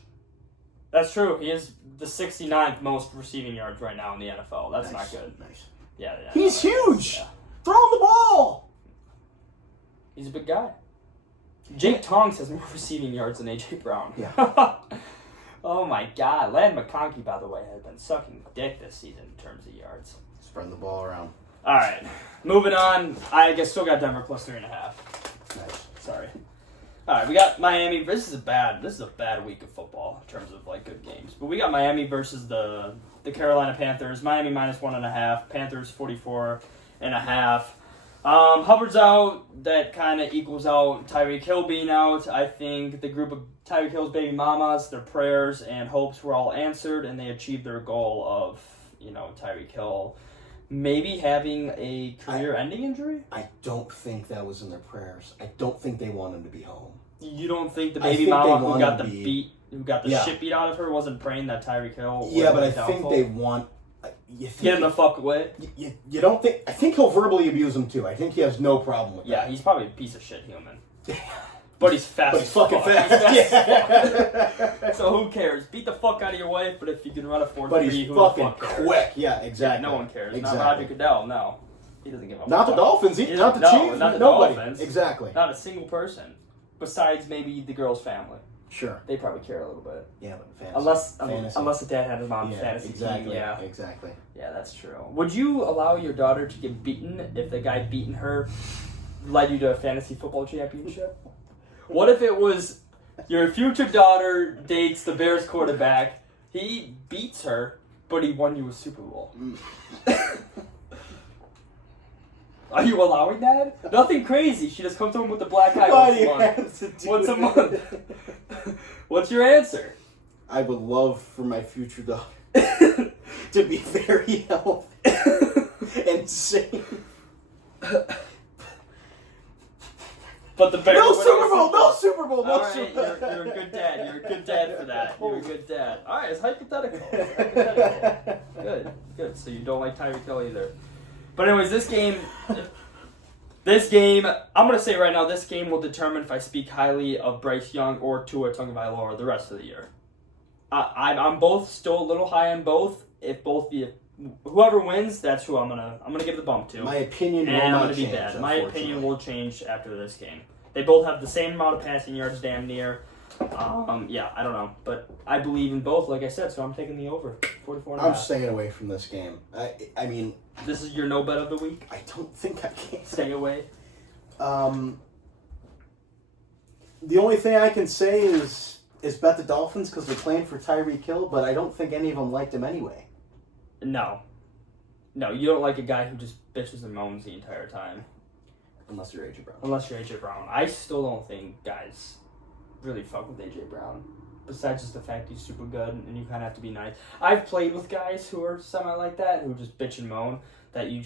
That's true. He is the 69th most receiving yards right now in the NFL. That's Nice. not good. Nice. Yeah. He's huge. Yeah. Throw him the ball. He's a big guy. Jake Tongs has more receiving yards than A.J. Brown. Yeah. Oh my God. Land McConkey, by the way, has been sucking dick this season in terms of yards. Spreading the ball around. All right. Moving on. I guess still got Denver plus 3.5. Nice. Sorry. All right, we got Miami. This is a bad week of football in terms of like good games. But we got Miami versus the Carolina Panthers. Miami minus 1.5. Panthers 44.5. Hubbard's out. That kind of equals out Tyreek Hill being out. I think the group of Tyreek Hill's baby mamas, their prayers and hopes were all answered, and they achieved their goal of Tyreek Hill maybe having a career-ending injury? I don't think that was in their prayers. I don't think they want him to be home. You don't think the baby mama who got the Yeah. shit beat out of her wasn't praying that Tyreek Hill? Yeah, but I think they want. Get him the fuck away. You don't think? I think he'll verbally abuse him too. I think he has no problem with that. Yeah, he's probably a piece of shit human. But he's fast. But he's fucking fast. He's fast. So who cares? Beat the fuck out of your wife, but if you can run a 4.3, but he's who fucking the fuck cares? quick. Yeah, exactly. Yeah, no one cares. Exactly. Not Roger Goodell. No, he doesn't give a fuck. Not the Dolphins. Not the Chiefs. Not the Nobody. Dolphins. Exactly. Not a single person. Besides maybe the girl's family. Sure. They probably care a little bit. Yeah, but fantasy. Unless the dad had his mom's Yeah, fantasy exactly. team. Yeah, exactly. Yeah, that's true. Would you allow your daughter to get beaten if the guy beating her led you to a fantasy football championship? What if it was your future daughter dates the Bears quarterback, he beats her, but he won you a Super Bowl? Are you allowing that? Nothing crazy. She just comes home with the black eye once a month. What's your answer? I would love for my future daughter to be very healthy and safe. But the Bears No Super Bowl! No Super Bowl! No All Super right, Bowl! you're a good dad. You're a good dad for that. You're a good dad. All right, it's hypothetical. Good. So you don't like Tyreek Hill either. But anyways, this game, I'm going to say right now, this game will determine if I speak highly of Bryce Young or Tua Tagovailoa the rest of the year. I'm both still a little high on both. If whoever wins, that's who I'm gonna give the bump to. My opinion will and not I'm gonna change, be bad. My opinion will change after this game. They both have the same amount of passing yards, damn near. Yeah, I don't know, but I believe in both, like I said, so I'm taking the over 44. I'm staying away from this game. I mean, this is your no bet of the week. I don't think I can Stay away. The only thing I can say is bet the Dolphins because they're playing for Tyreek Hill, but I don't think any of them liked him anyway. No, you don't like a guy who just bitches and moans the entire time. Unless you're AJ Brown. Unless you're AJ Brown. I still don't think guys really fuck with AJ Brown. Besides just the fact he's super good and you kind of have to be nice. I've played with guys who are semi like that, who just bitch and moan, that you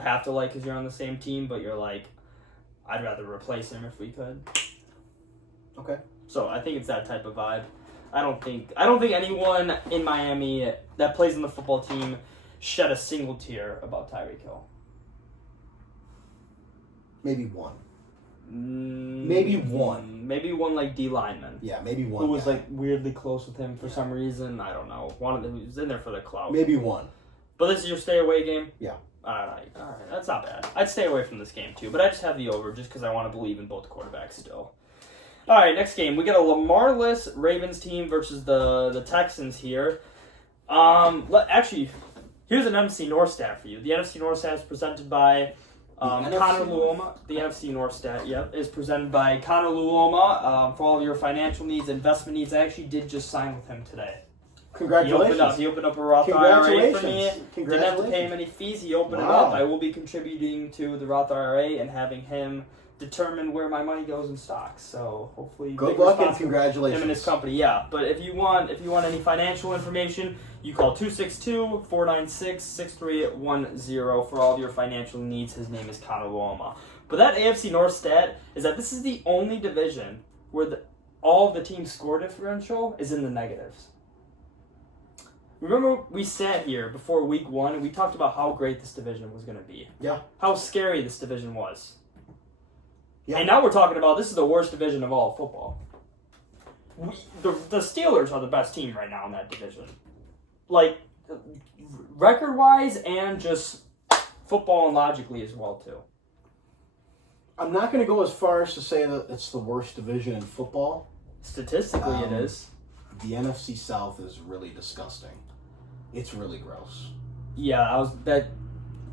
have to like because you're on the same team, but you're like, I'd rather replace him if we could. Okay. So I think it's that type of vibe. I don't think anyone in Miami that plays on the football team shed a single tear about Tyreek Hill. Maybe one. Maybe one like D lineman. Yeah, maybe one. Who was like weirdly close with him for some reason. I don't know. One of them who's in there for the clout. Maybe one. But this is your stay away game? Yeah. Alright, that's not bad. I'd stay away from this game too, but I just have the over just because I want to believe in both quarterbacks still. Alright, next game. We got a Lamar-less Ravens team versus the Texans here. Actually, here's an NFC North stat for you. The NFC North stat is presented by Connor Luoma. The NFC North stat, is presented by Connor Luoma for all of your financial needs, investment needs. I actually did just sign with him today. Congratulations. He opened up a Roth IRA for me. Didn't have to pay him any fees. He opened it up. I will be contributing to the Roth IRA and having him determine where my money goes in stocks. So hopefully, good luck and congratulations. Him and his company, yeah. But if you want any financial information, you call 262-496-6310 for all of your financial needs. His name is Connor Luoma. But that AFC North stat is that this is the only division where all of the team's score differential is in the negatives. Remember, we sat here before week 1 and we talked about how great this division was going to be. Yeah. How scary this division was. Yeah. And now we're talking about this is the worst division of all of football. The Steelers are the best team right now in that division. Like, record-wise and just football and logically as well, too. I'm not going to go as far as to say that it's the worst division in football. Statistically, it is. The NFC South is really disgusting. It's really gross. Yeah,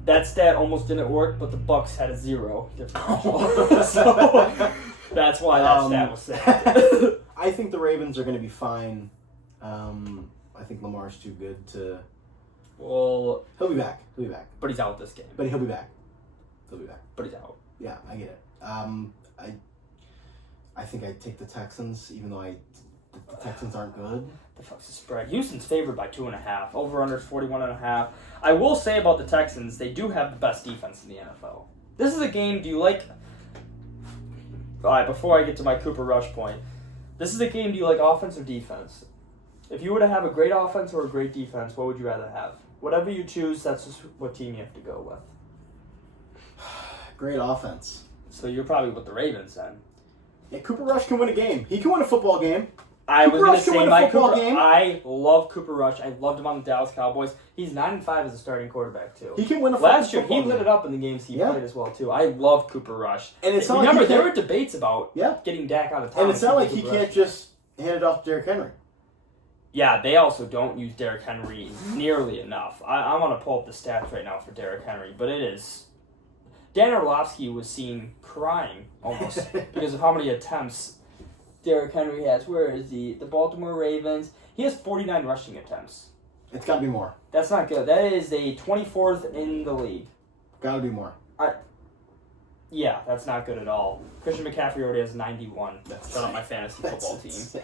that stat almost didn't work, but the Bucs had a 0 differential. So that's why that stat was set. I think the Ravens are going to be fine. I think Lamar's too good to... Well... He'll be back. But he's out this game. But he'll be back. But he's out. Yeah, I get it. I think I'd take the Texans, even though I The Texans aren't good. The fuck's the spread? Houston's favored by 2.5. Over-under 41.5. I will say about the Texans, they do have the best defense in the NFL. This is a game, do you like... All right, before I get to my Cooper Rush point, this is a game, do you like offense or defense? If you were to have a great offense or a great defense, what would you rather have? Whatever you choose, that's just what team you have to go with. Great offense. So you're probably with the Ravens then. Yeah, Cooper Rush can win a game. He can win a football game. I was going to say my Cooper. Game. I love Cooper Rush. I loved him on the Dallas Cowboys. He's 9-5 as a starting quarterback too. He can win a Last year football he lit game. it up in the games he played as well too. I love Cooper Rush. And it's not remember like there were debates about Yeah. getting Dak out of town. And it's not like he can't just hand it off to Derrick Henry. Yeah, they also don't use Derrick Henry nearly enough. I'm going to pull up the stats right now for Derrick Henry, but it is... Dan Orlovsky was seen crying almost because of how many attempts Derrick Henry has. Where is he? The Baltimore Ravens. He has 49 rushing attempts. It's got to be more. That's not good. That is a 24th in the league. Got to be more. Yeah, that's not good at all. Christian McCaffrey already has 91. Shut up my fantasy football team. Insane.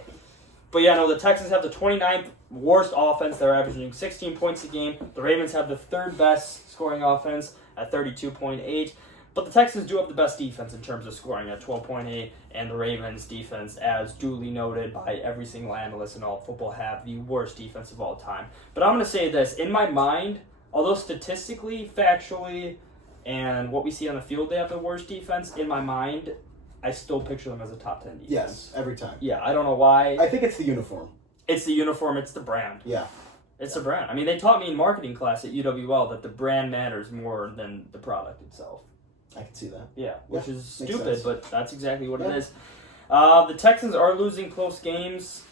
But yeah, no, the Texans have the 29th worst offense. They're averaging 16 points a game. The Ravens have the third best scoring offense at 32.8. But the Texans do have the best defense in terms of scoring at 12.8. And the Ravens defense, as duly noted by every single analyst in all of football, have the worst defense of all time. But I'm going to say this. In my mind, although statistically, factually, and what we see on the field, they have the worst defense, in my mind, I still picture them as a top 10 defense. Yes, every time. Yeah, I don't know why. I think it's the uniform. It's the uniform, it's the brand. Yeah. It's the brand. I mean, they taught me in marketing class at UWL that the brand matters more than the product itself. I can see that. Yeah, which is makes stupid, sense. but that's exactly what it is. The Texans are losing close games.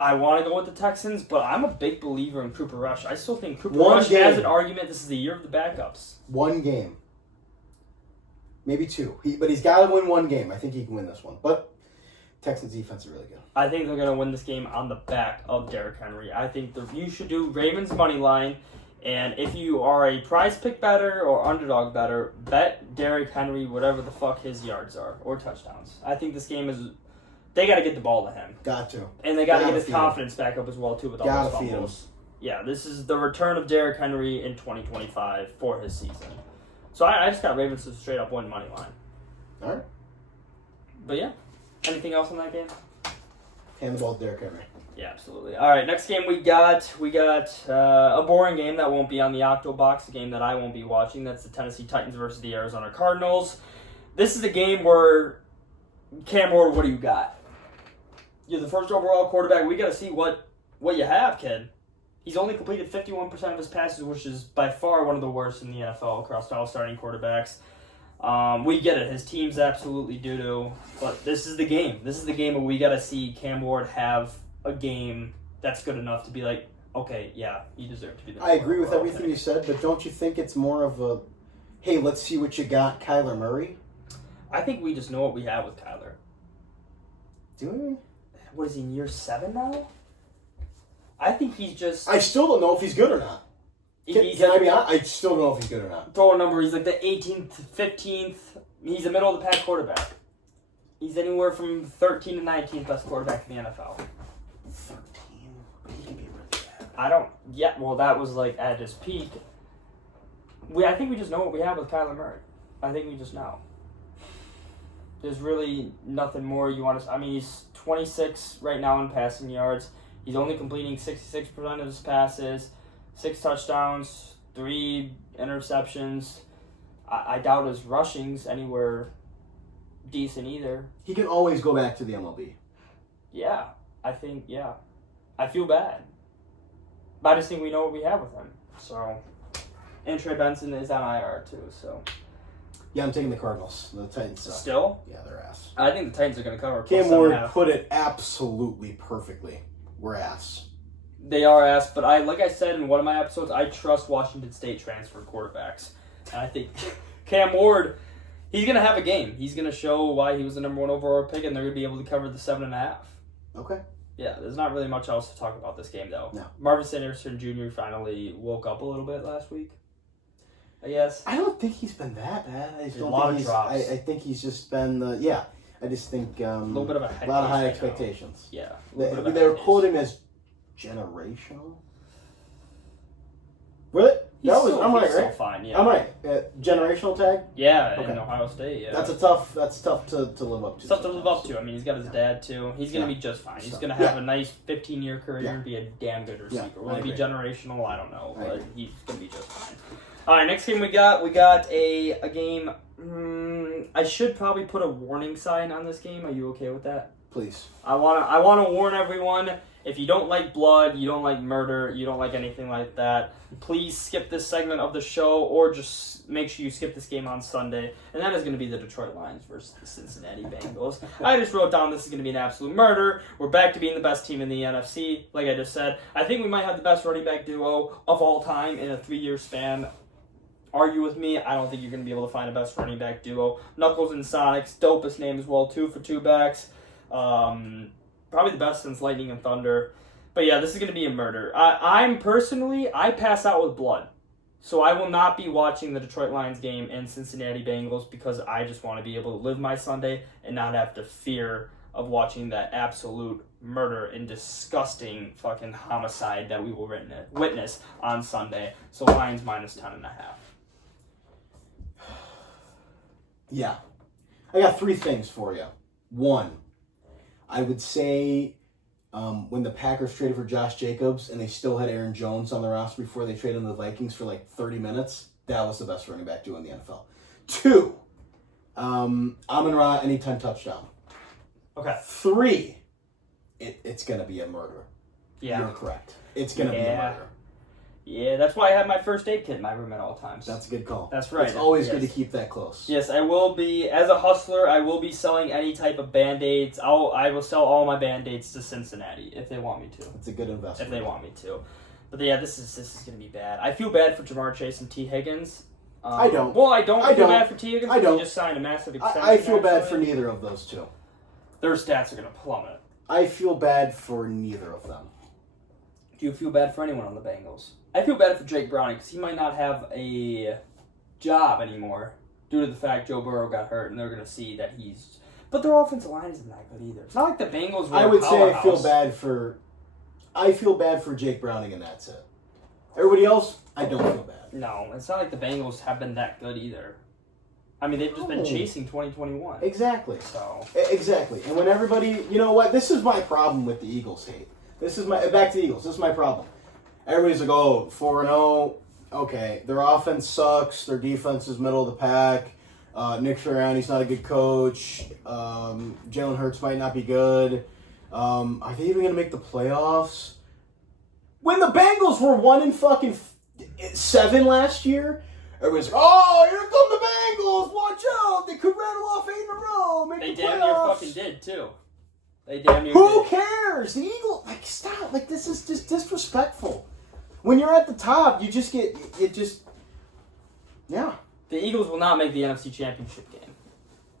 I want to go with the Texans, but I'm a big believer in Cooper Rush. I still think Cooper Rush has an argument. This is the year of the backups. One game. Maybe two. But he's got to win one game. I think he can win this one. But Texans defense is really good. I think they're going to win this game on the back of Derrick Henry. I think you should do Ravens money line, and if you are a prize pick better or underdog better, bet Derrick Henry whatever the fuck his yards are or touchdowns. I think this game is... They got to get the ball to him. Got to. And they got to get his confidence back up as well, too, with all those feed him. fumbles. Yeah, this is the return of Derrick Henry in 2025 for his season. So I just got Ravens to straight up win money line. All right. But yeah, anything else in that game? Hand the ball to Derrick Henry. Yeah, absolutely. All right, next game we got a boring game that won't be on the Octobox, a game that I won't be watching. That's the Tennessee Titans versus the Arizona Cardinals. This is a game where, Cam Ward, what do you got? You're the first overall quarterback. We got to see what you have, kid. He's only completed 51% of his passes, which is by far one of the worst in the NFL across all starting quarterbacks. We get it. His team's absolutely doo-doo. But this is the game. This is the game where we got to see Cam Ward have a game that's good enough to be like, okay, yeah, you deserve to be the I agree with everything you said, but don't you think it's more of a, hey, let's see what you got, Kyler Murray? I think we just know what we have with Kyler. Do we? What is he, in year 7 now? I think he's just... I still don't know if he's good or not. I still don't know if he's good or not. Throw a number, he's like the 18th, 15th. He's a middle-of-the-pack quarterback. He's anywhere from 13 to 19th best quarterback in the NFL. 13? He can be really bad. I don't... Yeah, well, that was like at his peak. I think we just know what we have with Kyler Murray. I think we just know. There's really nothing more you want to... I mean, he's 26 right now in passing yards. He's only completing 66% of his passes, 6 touchdowns, 3 interceptions. I doubt his rushing's anywhere decent either. He can always go back to the MLB. Yeah, I think, yeah. I feel bad. But I just think we know what we have with him. So, and Trey Benson is on IR too, so... Yeah, I'm taking the Cardinals. The Titans suck. Still? Yeah, they're ass. I think the Titans are going to cover. Cam Ward put it absolutely perfectly. We're ass. They are ass, but like I said in one of my episodes, I trust Washington State transfer quarterbacks. And I think Cam Ward, he's going to have a game. He's going to show why he was the number 1 overall pick, and they're going to be able to cover the 7.5. Okay. Yeah, there's not really much else to talk about this game, though. No. Marvin Sanderson Jr. finally woke up a little bit last week, I guess. I don't think he's been that bad. A lot of drops. I think he's just been, yeah. I just think a little bit of a lot of high right expectations. Now. Yeah. They were quoting as generational. Really? I'm right, right? Fine, yeah. I'm right. Generational tag? Yeah, okay. in Ohio State, yeah. That's tough to live up to. It's tough to live up to. I mean, he's got his dad, too. He's going to be just fine. He's going to have a nice 15-year career and be a damn good receiver. Will he be generational? I don't know, but he's going to be just fine. All right, next game we got a game. I should probably put a warning sign on this game. Are you okay with that? Please. I want to warn everyone. If you don't like blood, you don't like murder, you don't like anything like that, please skip this segment of the show or just make sure you skip this game on Sunday. And that is going to be the Detroit Lions versus the Cincinnati Bengals. I just wrote down this is going to be an absolute murder. We're back to being the best team in the NFC. Like I just said, I think we might have the best running back duo of all time in a 3-year span. Argue with me, I don't think you're going to be able to find a best running back duo. Knuckles and Sonics, dopest name as well, 2 for 2 backs. Probably the best since Lightning and Thunder. But yeah, this is going to be a murder. I pass out with blood. So I will not be watching the Detroit Lions game and Cincinnati Bengals because I just want to be able to live my Sunday and not have to fear of watching that absolute murder and disgusting fucking homicide that we will witness on Sunday. So Lions minus 10.5. Yeah. I got 3 things for you. 1, I would say when the Packers traded for Josh Jacobs and they still had Aaron Jones on the roster before they traded him to the Vikings for like 30 minutes, that was the best running back duo in the NFL. 2, Amon-Ra anytime touchdown. Okay. 3, it's going to be a murder. Yeah. You're correct. It's going to be a murder. Yeah, that's why I have my first aid kit in my room at all times. That's a good call. That's right. It's always good to keep that close. Yes, I will be, as a hustler, I will be selling any type of Band-Aids. I will sell all my Band-Aids to Cincinnati if they want me to. It's a good investment. If they want me to. But yeah, this is going to be bad. I feel bad for Jamar Chase and T. Higgins. I don't. Well, I don't feel bad for T. Higgins because he just signed a massive extension. I feel bad for neither of those two. Their stats are going to plummet. I feel bad for neither of them. Do you feel bad for anyone on the Bengals? I feel bad for Jake Browning because he might not have a job anymore due to the fact Joe Burrow got hurt, and they're going to see that he's... But their offensive line isn't that good either. It's not like the Bengals were I would say I feel bad for Jake Browning, and that's it. Everybody else, I don't feel bad. No, it's not like the Bengals have been that good either. I mean, they've just been chasing 2021. Exactly. So exactly. And when everybody... You know what? This is my problem with the Eagles hate. Back to the Eagles. This is my problem. Everybody's like, 4-0. Okay, their offense sucks. Their defense is middle of the pack. Nick Sirianni's not a good coach. Jalen Hurts might not be good. Are they even going to make the playoffs? When the Bengals were 1-7 last year, everybody's like, here come the Bengals. Watch out. They could rattle off 8 in a row. Make the playoffs. They damn near fucking did, too. They damn near Who did. cares? The Eagles, stop. This is just disrespectful. When you're at the top, you just get, yeah. The Eagles will not make the NFC Championship game.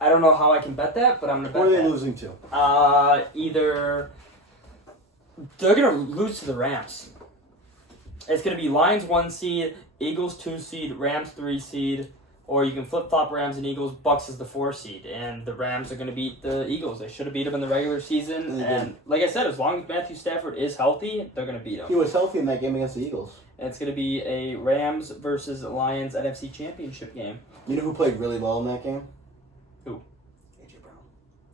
I don't know how I can bet that, but I'm going to bet that. Who are they losing to? Either they're going to lose to the Rams. It's going to be Lions 1 seed, Eagles 2 seed, Rams 3 seed, or you can flip-flop Rams and Eagles. Bucs is the 4 seed, and the Rams are going to beat the Eagles. They should have beat them in the regular season, and like I said, as long as Matthew Stafford is healthy, they're going to beat him. He was healthy in that game against the Eagles. And it's going to be a Rams versus Lions NFC Championship game. You know who played really well in that game? Who? A.J. Brown.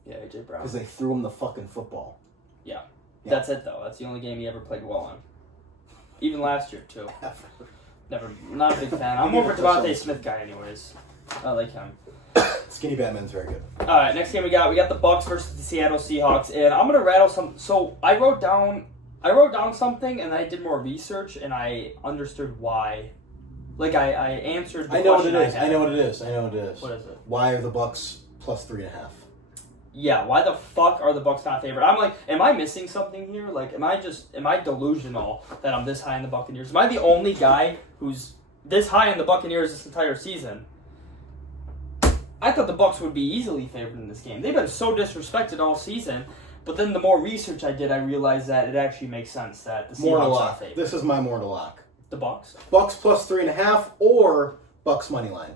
Yeah, A.J. Brown. Because they threw him the fucking football. Yeah. That's it, though. That's the only game he ever played well on. Even last year, too. Never. Not a big fan. I'm more of a Devontae Smith guy, anyways. I like him. Skinny Batman's very good. All right, next game we got the Bucs versus the Seattle Seahawks, and I'm gonna rattle some. So I wrote down something, and I did more research, and I understood why. Like I answered. I know what it is. I know what it is. What is it? Why are the Bucs plus 3.5? Yeah, why the fuck are the Bucs not favored? I'm like, am I missing something here? Like, am I delusional that I'm this high in the Buccaneers? Am I the only guy who's this high in the Buccaneers this entire season? I thought the Bucs would be easily favored in this game. They've been so disrespected all season, but then the more research I did, I realized that it actually makes sense that the Seahawks are favored. This is my more to lock. The Bucs? Bucs plus 3.5 or Bucs money line.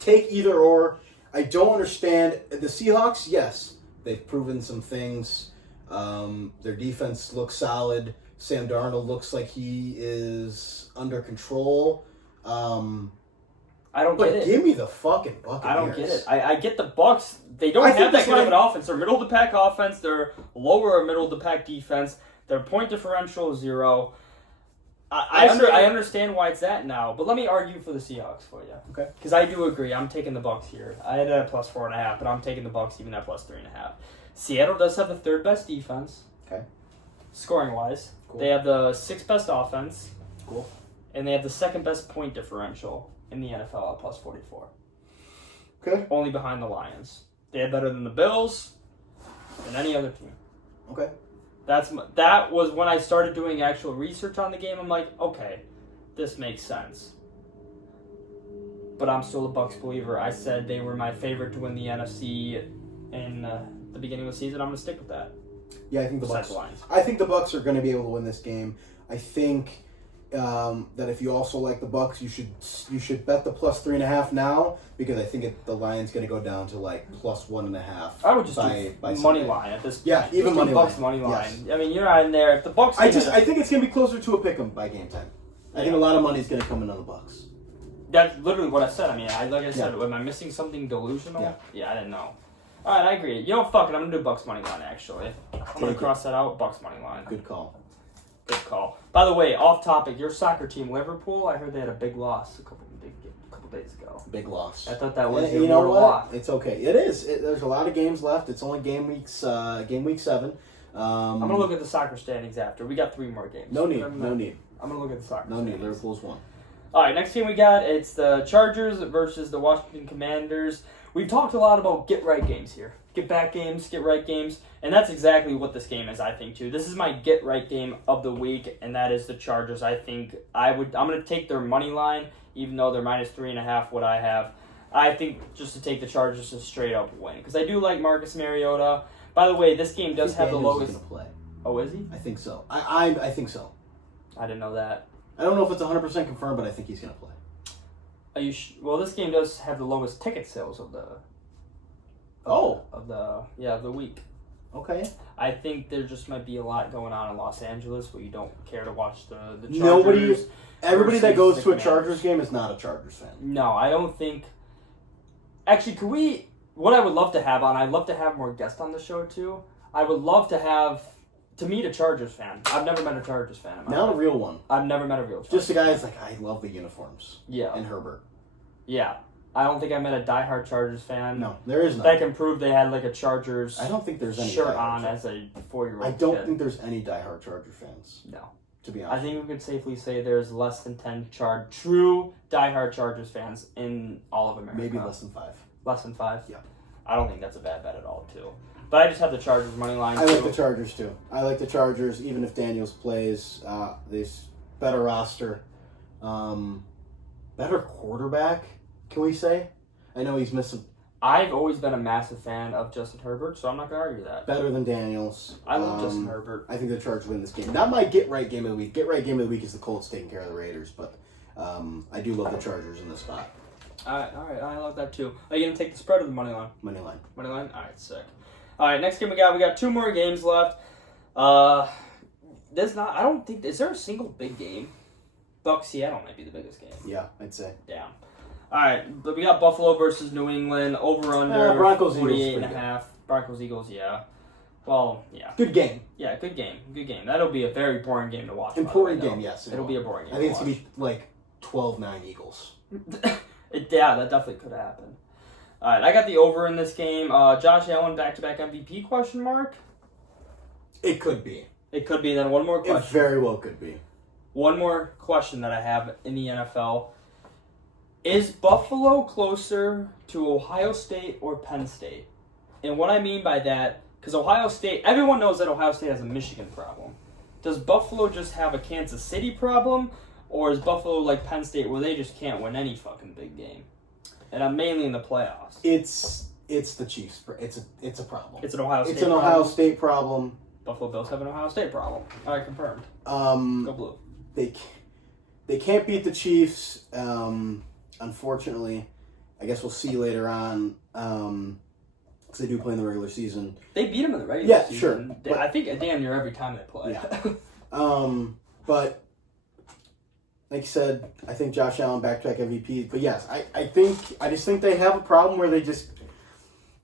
Take either or. I don't understand the Seahawks. Yes, they've proven some things. Their defense looks solid. Sam Darnold looks like he is under control. I don't get it. Give me the fucking Buccaneers. I don't get it. I get the Bucs. They don't have that good of an offense. They're middle of the pack offense. They're lower middle of the pack defense. Their point differential is 0. I understand why it's that now, but let me argue for the Seahawks for you. Okay. Because I do agree. I'm taking the Bucs here. I had it at plus 4.5, but I'm taking the Bucs even at plus 3.5. Seattle does have the 3rd best defense. Okay. Scoring wise, cool. They have the 6th best offense. Cool. And they have the 2nd best point differential in the NFL at plus 44. Okay. Only behind the Lions. They have better than the Bills than any other team. Okay. That was when I started doing actual research on the game. I'm like, okay, this makes sense. But I'm still a Bucs believer. I said they were my favorite to win the NFC in the beginning of the season. I'm going to stick with that. Yeah, I think the Besides Bucs. Lions. I think the Bucs are going to be able to win this game. I think that if you also like the Bucs, you should bet the plus 3.5 now, because I think the line's going to go down to like plus 1.5. I would just do money line at this point. Yeah, even money line. Bucs money line. Yes. I mean, you're not in there. If the Bucs, I think it's going to be closer to a pick'em by game time. I think a lot of money is going to come in on the Bucs. That's literally what I said. I mean, like I said, am I missing something delusional? Yeah, I didn't know. All right, I agree. You know, fuck it. I'm gonna do Bucs money line. Actually, I'm gonna cross that out. Bucs money line. Good call. Good call. By the way, off topic. Your soccer team, Liverpool. I heard they had a big loss a couple days ago. Big loss. I thought that was your you know what? loss. It's okay. It is. There's a lot of games left. It's only game week 7. I'm gonna look at the soccer standings after. We got 3 more games. No need. I'm gonna look at the soccer. No standings. need. Liverpool's won. All right, next game we got, it's the Chargers versus the Washington Commanders. We've talked a lot about get-right games here. Get-back games, get-right games, and that's exactly what this game is, I think, too. This is my get-right game of the week, and that is the Chargers. I think I'm going to take their money line, even though they're minus 3.5, what I have. I think just to take the Chargers to straight-up win, because I do like Marcus Mariota. By the way, this game does have the lowest... Daniels is gonna play. Oh, is he? I think so. I think so. I didn't know that. I don't know if it's 100% confirmed, but I think he's going to play. Are you well, this game does have the lowest ticket sales of the week. Okay. I think there just might be a lot going on in Los Angeles where you don't care to watch the Chargers. Everybody that goes to a Chargers game is not a Chargers fan. No, I don't think. Actually, what I would love to have on, I'd love to have more guests on the show too. I would love to meet a Chargers fan. I've never met a Chargers fan. Not a real one. I've never met a real Chargers Just a guy that's like, I love the uniforms. Yeah. And Herbert. Yeah. I don't think I met a diehard Chargers fan. No, there is none. That can prove they had like a Chargers I don't think there's any shirt on as a 4-year-old I don't kid. think there's any diehard Charger fans. No. To be honest. I think we could safely say there's less than 10 true diehard Chargers fans in all of America. Maybe less than 5. Less than 5? Yeah. I don't think that's a bad bet at all, too. But I just have the Chargers money line. I like the Chargers, too. I like the Chargers, even if Daniels plays. This better roster. Better quarterback, can we say? I know he's missing. I've always been a massive fan of Justin Herbert, so I'm not going to argue that. Better than Daniels. I love Justin Herbert. I think the Chargers win this game. Not my get-right game of the week. Get-right game of the week is the Colts taking care of the Raiders, but I do love the Chargers in this spot. All right. I love that, too. Are you going to take the spread or the money line? Money line. Money line? All right, sick. All right, next game we got 2 more games left. I don't think, is there a single big game? Bucs Seattle might be the biggest game. Yeah, I'd say. Damn. All right, but we got Buffalo versus New England, over-under, Broncos, 48.5. Broncos, Eagles, yeah. Well, yeah. Good game. Yeah, good game. That'll be a very boring game to watch. Important game, yes. It'll be a boring game I think it's going to be like 12-9 Eagles. Yeah, that definitely could happen. All right, I got the over in this game. Josh Allen, back-to-back MVP, question mark? It could be. It could be. Then one more question. It very well could be. One more question that I have in the NFL. Is Buffalo closer to Ohio State or Penn State? And what I mean by that, because Ohio State, everyone knows that Ohio State has a Michigan problem. Does Buffalo just have a Kansas City problem? Or is Buffalo like Penn State where they just can't win any fucking big game? And I'm mainly in the playoffs. It's the Chiefs. It's a problem. It's an Ohio State problem. It's an Ohio State problem. Buffalo Bills have an Ohio State problem. All right, confirmed. Go Blue. They can't beat the Chiefs, unfortunately, I guess we'll see later on. Because they do play in the regular season. They beat them in the regular season. Sure. But I think damn near every time they play. Yeah. But like you said, I think Josh Allen back-to-back MVP. But yes, I just think they have a problem where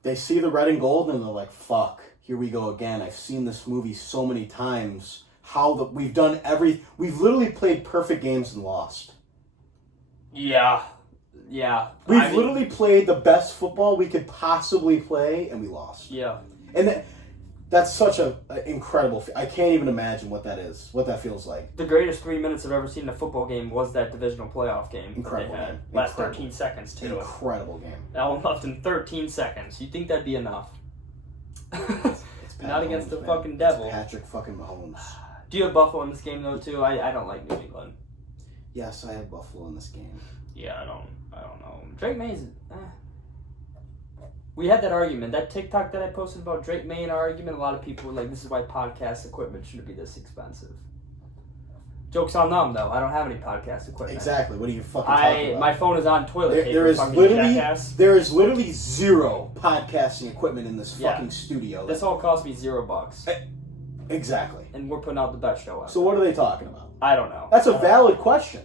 they see the red and gold and they're like, fuck, here we go again. I've seen this movie so many times. We've literally played perfect games and lost. Yeah. Yeah. We've literally played the best football we could possibly play, and we lost. Yeah. And that's such an incredible... I can't even imagine what that is, what that feels like. The greatest 3 minutes I've ever seen in a football game was that divisional playoff game. Incredible that they had. game. Last Incredible. 13 seconds, too. Incredible game. That one left in 13 seconds. You'd think that'd be enough. It's Not against Mahomes, the man. fucking devil. It's Patrick fucking Mahomes. Do you have Buffalo in this game, though, too? I don't like New England. Yes, I have Buffalo in this game. Yeah, I don't know. Drake May's... We had that argument. That TikTok that I posted about Drake May and our argument, a lot of people were like, this is why podcast equipment shouldn't be this expensive. Joke's on them, though. I don't have any podcast equipment. Exactly. What are you fucking talking about? My phone is on toilet paper. There is jackass. literally zero podcasting equipment in this fucking studio. This all cost me $0. Exactly. And we're putting out the best show ever. So what are they talking about? I don't know. That's a valid question.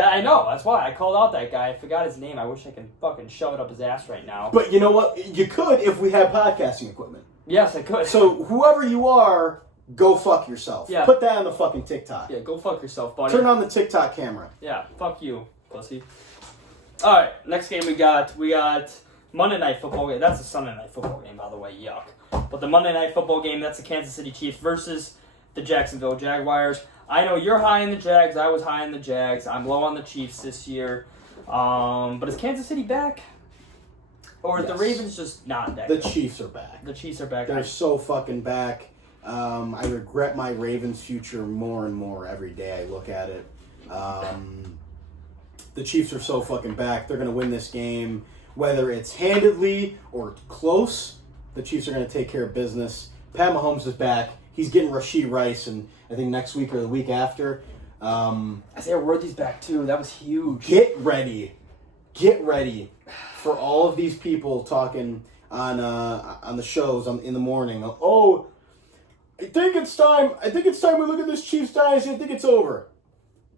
I know. That's why I called out that guy. I forgot his name. I wish I could fucking shove it up his ass right now. But you know what? You could if we had podcasting equipment. Yes, I could. So whoever you are, go fuck yourself. Yeah. Put that on the fucking TikTok. Yeah, go fuck yourself, buddy. Turn on the TikTok camera. Yeah, fuck you, pussy. All right, next game we got Monday Night Football game. That's a Sunday Night Football game, by the way. Yuck. But the Monday Night Football game, that's the Kansas City Chiefs versus the Jacksonville Jaguars. I know you're high in the Jags. I was high in the Jags. I'm low on the Chiefs this year. But is Kansas City back? Or is the Ravens just not that good? The Chiefs are back. The Chiefs are back. They're so fucking back. I regret my Ravens future more and more every day I look at it. The Chiefs are so fucking back. They're going to win this game. Whether it's handedly or close, the Chiefs are going to take care of business. Pat Mahomes is back. He's getting Rashee Rice, and I think next week or the week after. Isaiah Worthy's back, too. That was huge. Get ready for all of these people talking on the shows in the morning. Oh, I think it's time we look at this Chiefs dynasty. I think it's over.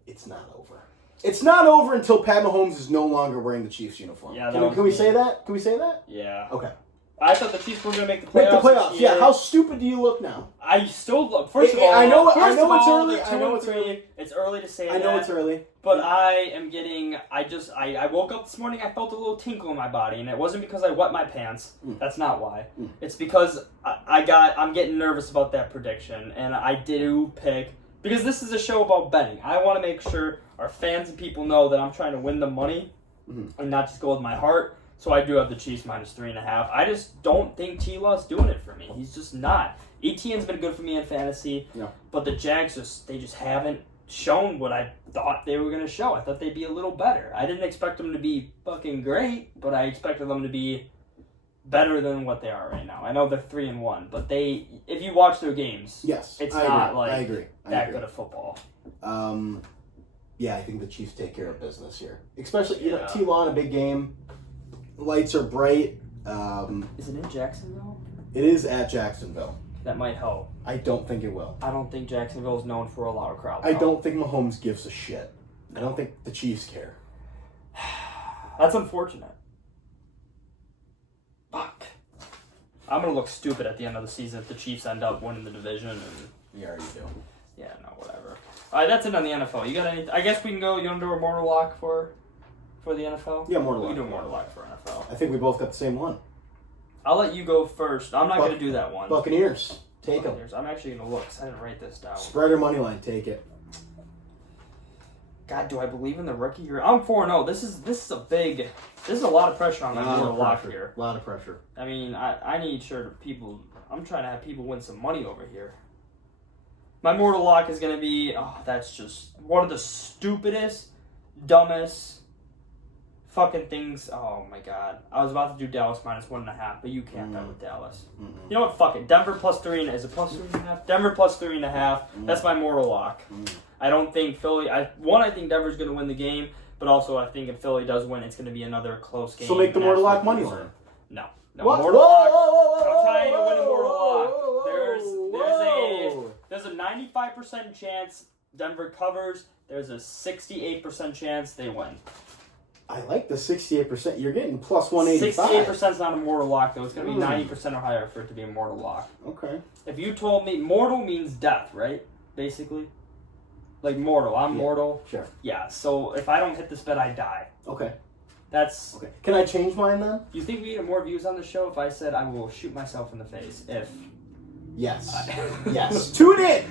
It's not over. It's not over until Pat Mahomes is no longer wearing the Chiefs uniform. Yeah, can we say that? Can we say that? Yeah. Okay. I thought the Chiefs were going to make the playoffs. Make the playoffs. This year. Yeah. How stupid do you look now? I still look. First of all, I know it's early. early. I know it's early. It's early to say that. I know it's early. But I am getting. I woke up this morning. I felt a little tinkle in my body, and it wasn't because I wet my pants. That's not why. It's because I'm getting nervous about that prediction, and I do pick because this is a show about betting. I want to make sure our fans and people know that I'm trying to win the money and not just go with my heart. So I do have the Chiefs minus 3.5. I just don't think T-Law's doing it for me. He's just not. ETN's been good for me in fantasy, but the Jags just haven't shown what I thought they were going to show. I thought they'd be a little better. I didn't expect them to be fucking great, but I expected them to be better than what they are right now. I know they're 3-1, but if you watch their games, it's not like that good of football. Yeah, I think the Chiefs take care of business here. Especially, T-Law in a big game. Lights are bright. Is it in Jacksonville? It is at Jacksonville. That might help. I don't think it will. I don't think Jacksonville is known for a loud crowd. I don't think Mahomes gives a shit. I don't think the Chiefs care. That's unfortunate. Fuck. I'm going to look stupid at the end of the season if the Chiefs end up winning the division. And You already do. Yeah, no, whatever. All right, that's it on the NFL. You got any? I guess we can go. You want to do a mortal lock for the NFL? Yeah, mortal lock. lock. We can do a mortal lock for NFL. I think we both got the same one. I'll let you go first. I'm not going to do that one. Buccaneers. Take them. I'm actually going to look because I didn't write this down. Spread or money line. Take it. God, do I believe in the rookie here? I'm 4-0. This is a lot of pressure on my mortal lock here. A lot of pressure. I mean, I need I'm trying to have people win some money over here. My mortal lock is going to be, that's just one of the stupidest, dumbest fucking things. Oh my God. I was about to do Dallas minus 1.5, but you can't bet with Dallas. You know what? Fuck it. Denver plus 3, is it plus 3.5? Denver plus 3.5. That's my mortal lock. I don't think Philly, I think Denver's going to win the game, But also, I think if Philly does win, it's going to be another close game. So make the Mortal Lock money line. No. What? Mortal Lock. I'm trying to Whoa, win a Mortal Lock. whoa. There's a 95% chance Denver covers. There's a 68% chance they win. I like the 68%. You're getting plus 185. 68% is not a Mortal Lock, though. It's going to be 90% or higher for it to be a Mortal Lock. Okay. If you told me, mortal means death, right? Basically. Like mortal. I'm mortal. Sure. Yeah, so if I don't hit this bet, I die. Okay. That's... Okay. Can I change mine then? You think we get more views on the show if I said I will shoot myself in the face? If... Yes. Yes. Tune in.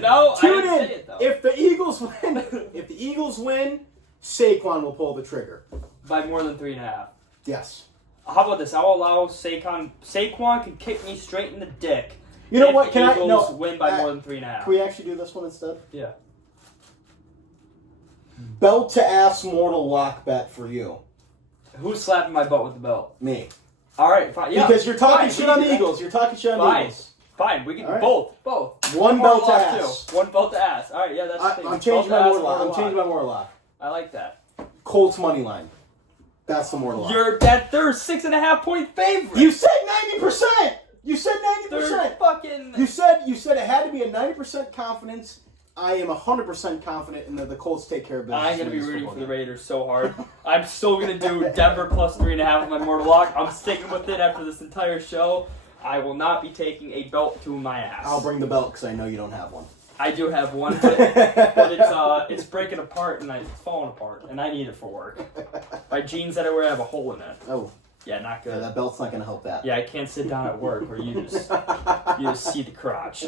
No, Tune I didn't in. say it, though. If the Eagles win, Saquon will pull the trigger. By more than 3.5. Yes. How about this? I'll allow Saquon. Saquon can kick me straight in the dick. You know what? The Can Eagles I win by more than 3.5? Can we actually do this one instead? Yeah. Belt to ass Mortal Lock bet for you. Who's slapping my butt with the belt? Me. All right, fine. Yeah. Because you're talking Fine, shit on the Eagles. You're talking shit on the Eagles. Fine, we can Right. both. One Mortal belt to Lock, ass. too. One belt to ass. All right, yeah, that's the thing. I'm changing my Belt to Mortal ass, Lock. I'm changing my Mortal Lock. I like that. Colts money line. That's the Mortal Lock. They're 6.5 point favorite. You said 90%. You said They're 90%. fucking. You said it had to be a 90% confidence. I am 100% confident in that the Colts take care of business. I'm gonna be rooting for the Raiders so hard. I'm still gonna do Denver plus 3.5 with my Mortal Lock. I'm sticking with it after this entire show. I will not be taking a belt to my ass. I'll bring the belt because I know you don't have one. I do have one, but it's breaking apart and it's falling apart, and I need it for work. My jeans that I wear have a hole in it. Oh. Yeah, not good. Yeah, that belt's not going to help that. Yeah, I can't sit down at work where you just see the crotch.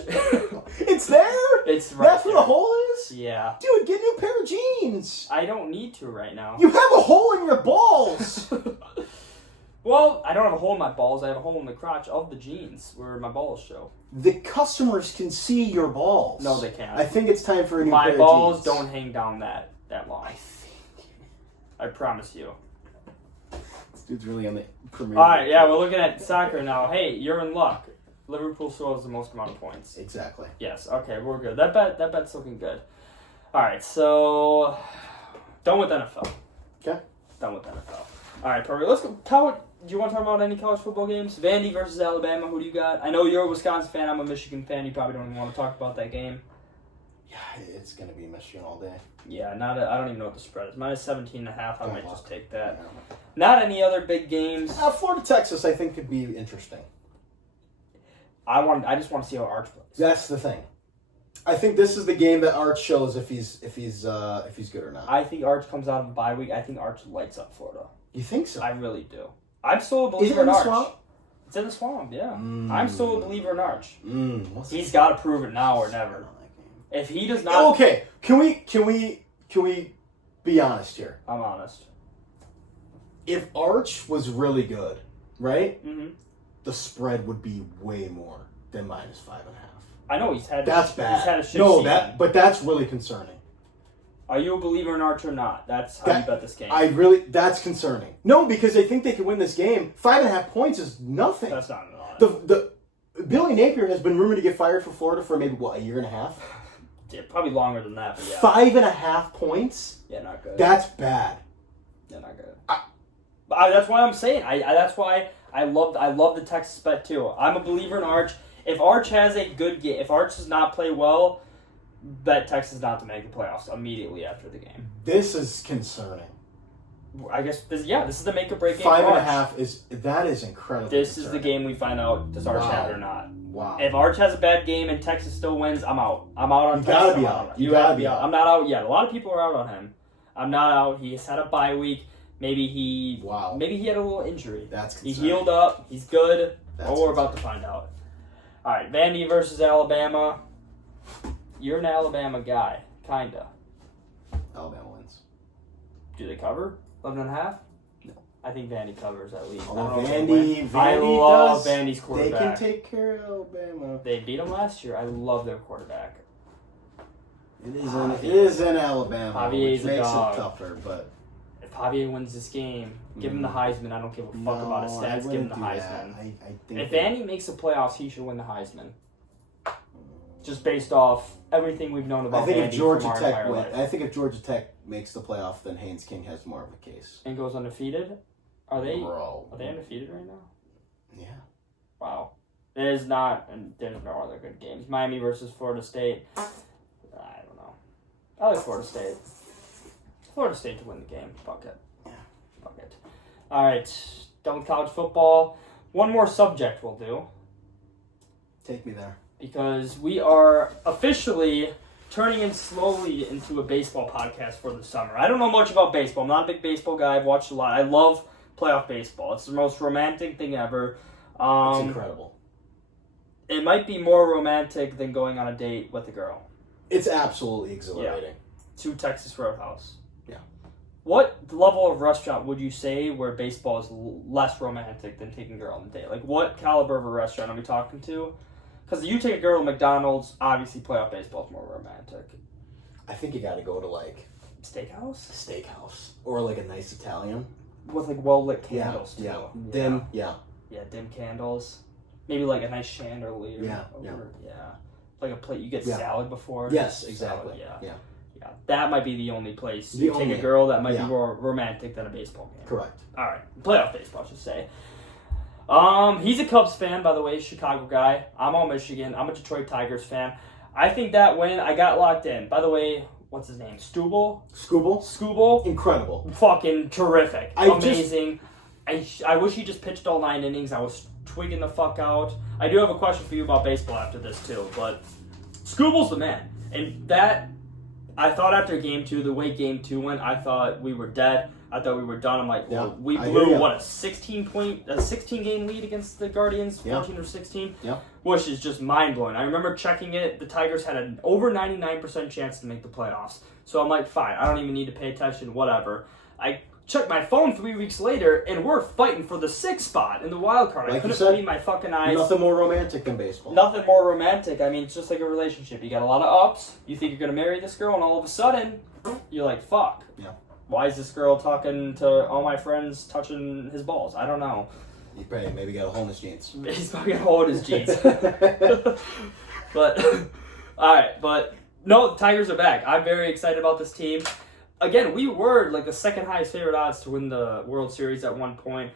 It's there? It's right That's there. where the hole is? Yeah. Dude, get a new pair of jeans. I don't need to right now. You have a hole in your balls. Well, I don't have a hole in my balls. I have a hole in the crotch of the jeans where my balls show. The customers can see your balls. No, they can't. I think it's time for a new My pair of balls jeans. don't hang down that long. I think. I promise you. This dude's really on the premier. Alright, yeah, we're looking at soccer now. Hey, you're in luck. Liverpool still has the most amount of points. Exactly. Yes, okay, we're good. That bet's looking good. Alright, so done with NFL. Okay. Done with NFL. Alright, perfect. Let's go. Do you want to talk about any college football games? Vandy versus Alabama, who do you got? I know you're a Wisconsin fan, I'm a Michigan fan. You probably don't even want to talk about that game. Yeah, it's going to be Michigan all day. Yeah, I don't even know what the spread is. Minus 17.5, I might just take that. Yeah. Not any other big games. Florida, Texas, I think could be interesting. I just want to see how Arch plays. That's the thing. I think this is the game that Arch shows if he's good or not. I think Arch comes out of a bye week. I think Arch lights up Florida. You think so? I really do. I'm still a believer Is it in the Arch. swamp? It's in the swamp, yeah. I'm still a believer in Arch. He's got to prove it now or never. If he does not, okay, can we be honest here? I'm honest. If Arch was really good, right? Mm-hmm. The spread would be way more than minus 5.5. I know he's had. That's bad. He's had a shit no, season. but that's really concerning. Are you a believer in Arch or not? That's how you bet this game. That's concerning. No, because they think they can win this game. 5.5 points is nothing. That's not enough. The Billy Napier has been rumored to get fired for Florida for maybe a year and a half. Yeah, probably longer than that. But yeah. 5.5 points. Yeah, not good. That's bad. Yeah, not good. That's why I'm saying. That's why I love the Texas bet too. I'm a believer in Arch. If Arch has a good game, if Arch does not play well, bet Texas not to make the playoffs immediately after the game. This is concerning. I guess this is the make or break game. 5.5 is incredible. This is the game we find out does Arch have it or not. Wow. If Arch has a bad game and Texas still wins, I'm out. I'm out on You Texas. gotta be out. You gotta be out. I'm not out yet. A lot of people are out on him. I'm not out. He's had a bye week. Maybe he had a little injury. That's he concerning. healed up. He's good. That's We're about to find out. All right, Vandy versus Alabama. You're an Alabama guy, kinda. Alabama wins. Do they cover 11.5? No. I think Vandy covers at least. Although I love does. Vandy's They quarterback. can take care of Alabama. They beat them last year. I love their quarterback. It is in Alabama, Javier's which a makes dog. it tougher. But If Javier wins this game, give him the Heisman. I don't give a fuck about his stats. Give him the Heisman. I think If Vandy makes the playoffs, he should win the Heisman. Just based off everything we've known about I think Vandy if Georgia from our Tech entire win, life. I think if Georgia Tech makes the playoff, then Haynes King has more of a case. And goes undefeated? Are they Bro. Are they undefeated right now? Yeah. Wow. There's no other good games. Miami versus Florida State. I don't know. I like Florida State. Florida State to win the game. Fuck it. Yeah. Fuck it. All right. Done with college football. One more subject we'll do. Take me there. Because we are officially turning in slowly into a baseball podcast for the summer. I don't know much about baseball. I'm not a big baseball guy. I've watched a lot. I love playoff baseball. It's the most romantic thing ever. It's incredible. It might be more romantic than going on a date with a girl. It's absolutely exhilarating. To Texas Roadhouse. Yeah. What level of restaurant would you say where baseball is less romantic than taking a girl on a date? Like, what caliber of a restaurant are we talking to? Because you take a girl to McDonald's, obviously playoff baseball is more romantic. I think you got to go to like Steakhouse? or like a nice Italian With like well-lit candles, too. Yeah. Dim. Yeah. Yeah, dim candles. Maybe like a nice chandelier. Yeah. Like a plate, you get Yeah. salad before. Yes, exactly. Salad, Yeah. Yeah, that might be the only place The you take only- a girl that might yeah. be more romantic than a baseball game. Correct. All right, playoff baseball, I should say. He's a Cubs fan, by the way, Chicago guy. I'm all Michigan. I'm a Detroit Tigers fan. I think that win, I got locked in. By the way, what's his name? Scooble? Incredible. Fucking terrific. Amazing. I wish he just pitched all 9 innings. I was twigging the fuck out. I do have a question for you about baseball after this, too. But Scooble's the man. And that, I thought after Game 2, the way Game 2 went, I thought we were dead. I thought we were done. I'm like, well, we blew, what, a 16-game lead against the Guardians? 14 or 16? Yeah. Which is just mind-blowing. I remember checking it. The Tigers had an over 99% chance to make the playoffs. So I'm like, fine. I don't even need to pay attention, whatever. I checked my phone 3 weeks later, and we're fighting for the 6th spot in the wild card. I couldn't believe my fucking eyes. Nothing more romantic than baseball. Nothing more romantic. I mean, it's just like a relationship. You got a lot of ups. You think you're going to marry this girl, and all of a sudden, you're like, fuck. Yeah. Why is this girl talking to all my friends, touching his balls? I don't know. He probably maybe got a hole in his jeans. He's probably got a hole in his jeans. But, alright, but no, the Tigers are back. I'm very excited about this team. Again, we were like the second highest favorite odds to win the World Series at one point.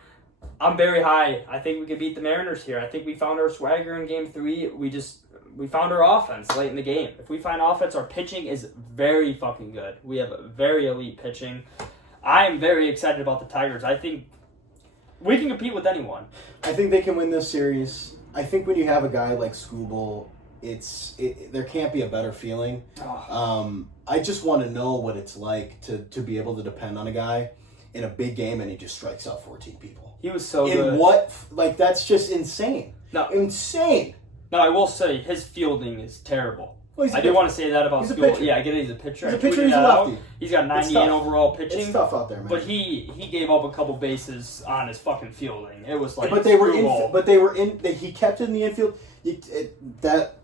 I'm very high. I think we could beat the Mariners here. I think we found our swagger in Game 3. We found our offense late in the game. If we find offense, our pitching is very fucking good. We have very elite pitching. I am very excited about the Tigers. I think we can compete with anyone. I think they can win this series. I think when you have a guy like Scooble, there can't be a better feeling. I just want to know what it's like to be able to depend on a guy in a big game and he just strikes out 14 people. He was so good. And what? Like, that's just insane. No. Insane. No, I will say his fielding is terrible. Well, I do want to say that about he's a School. pitcher. Yeah, I get it. He's a pitcher. He's a pitcher. He's a lefty. He's got 98 overall pitching. It's tough out there, man. But he gave up a couple bases on his fucking fielding. It was like He kept it in the infield. That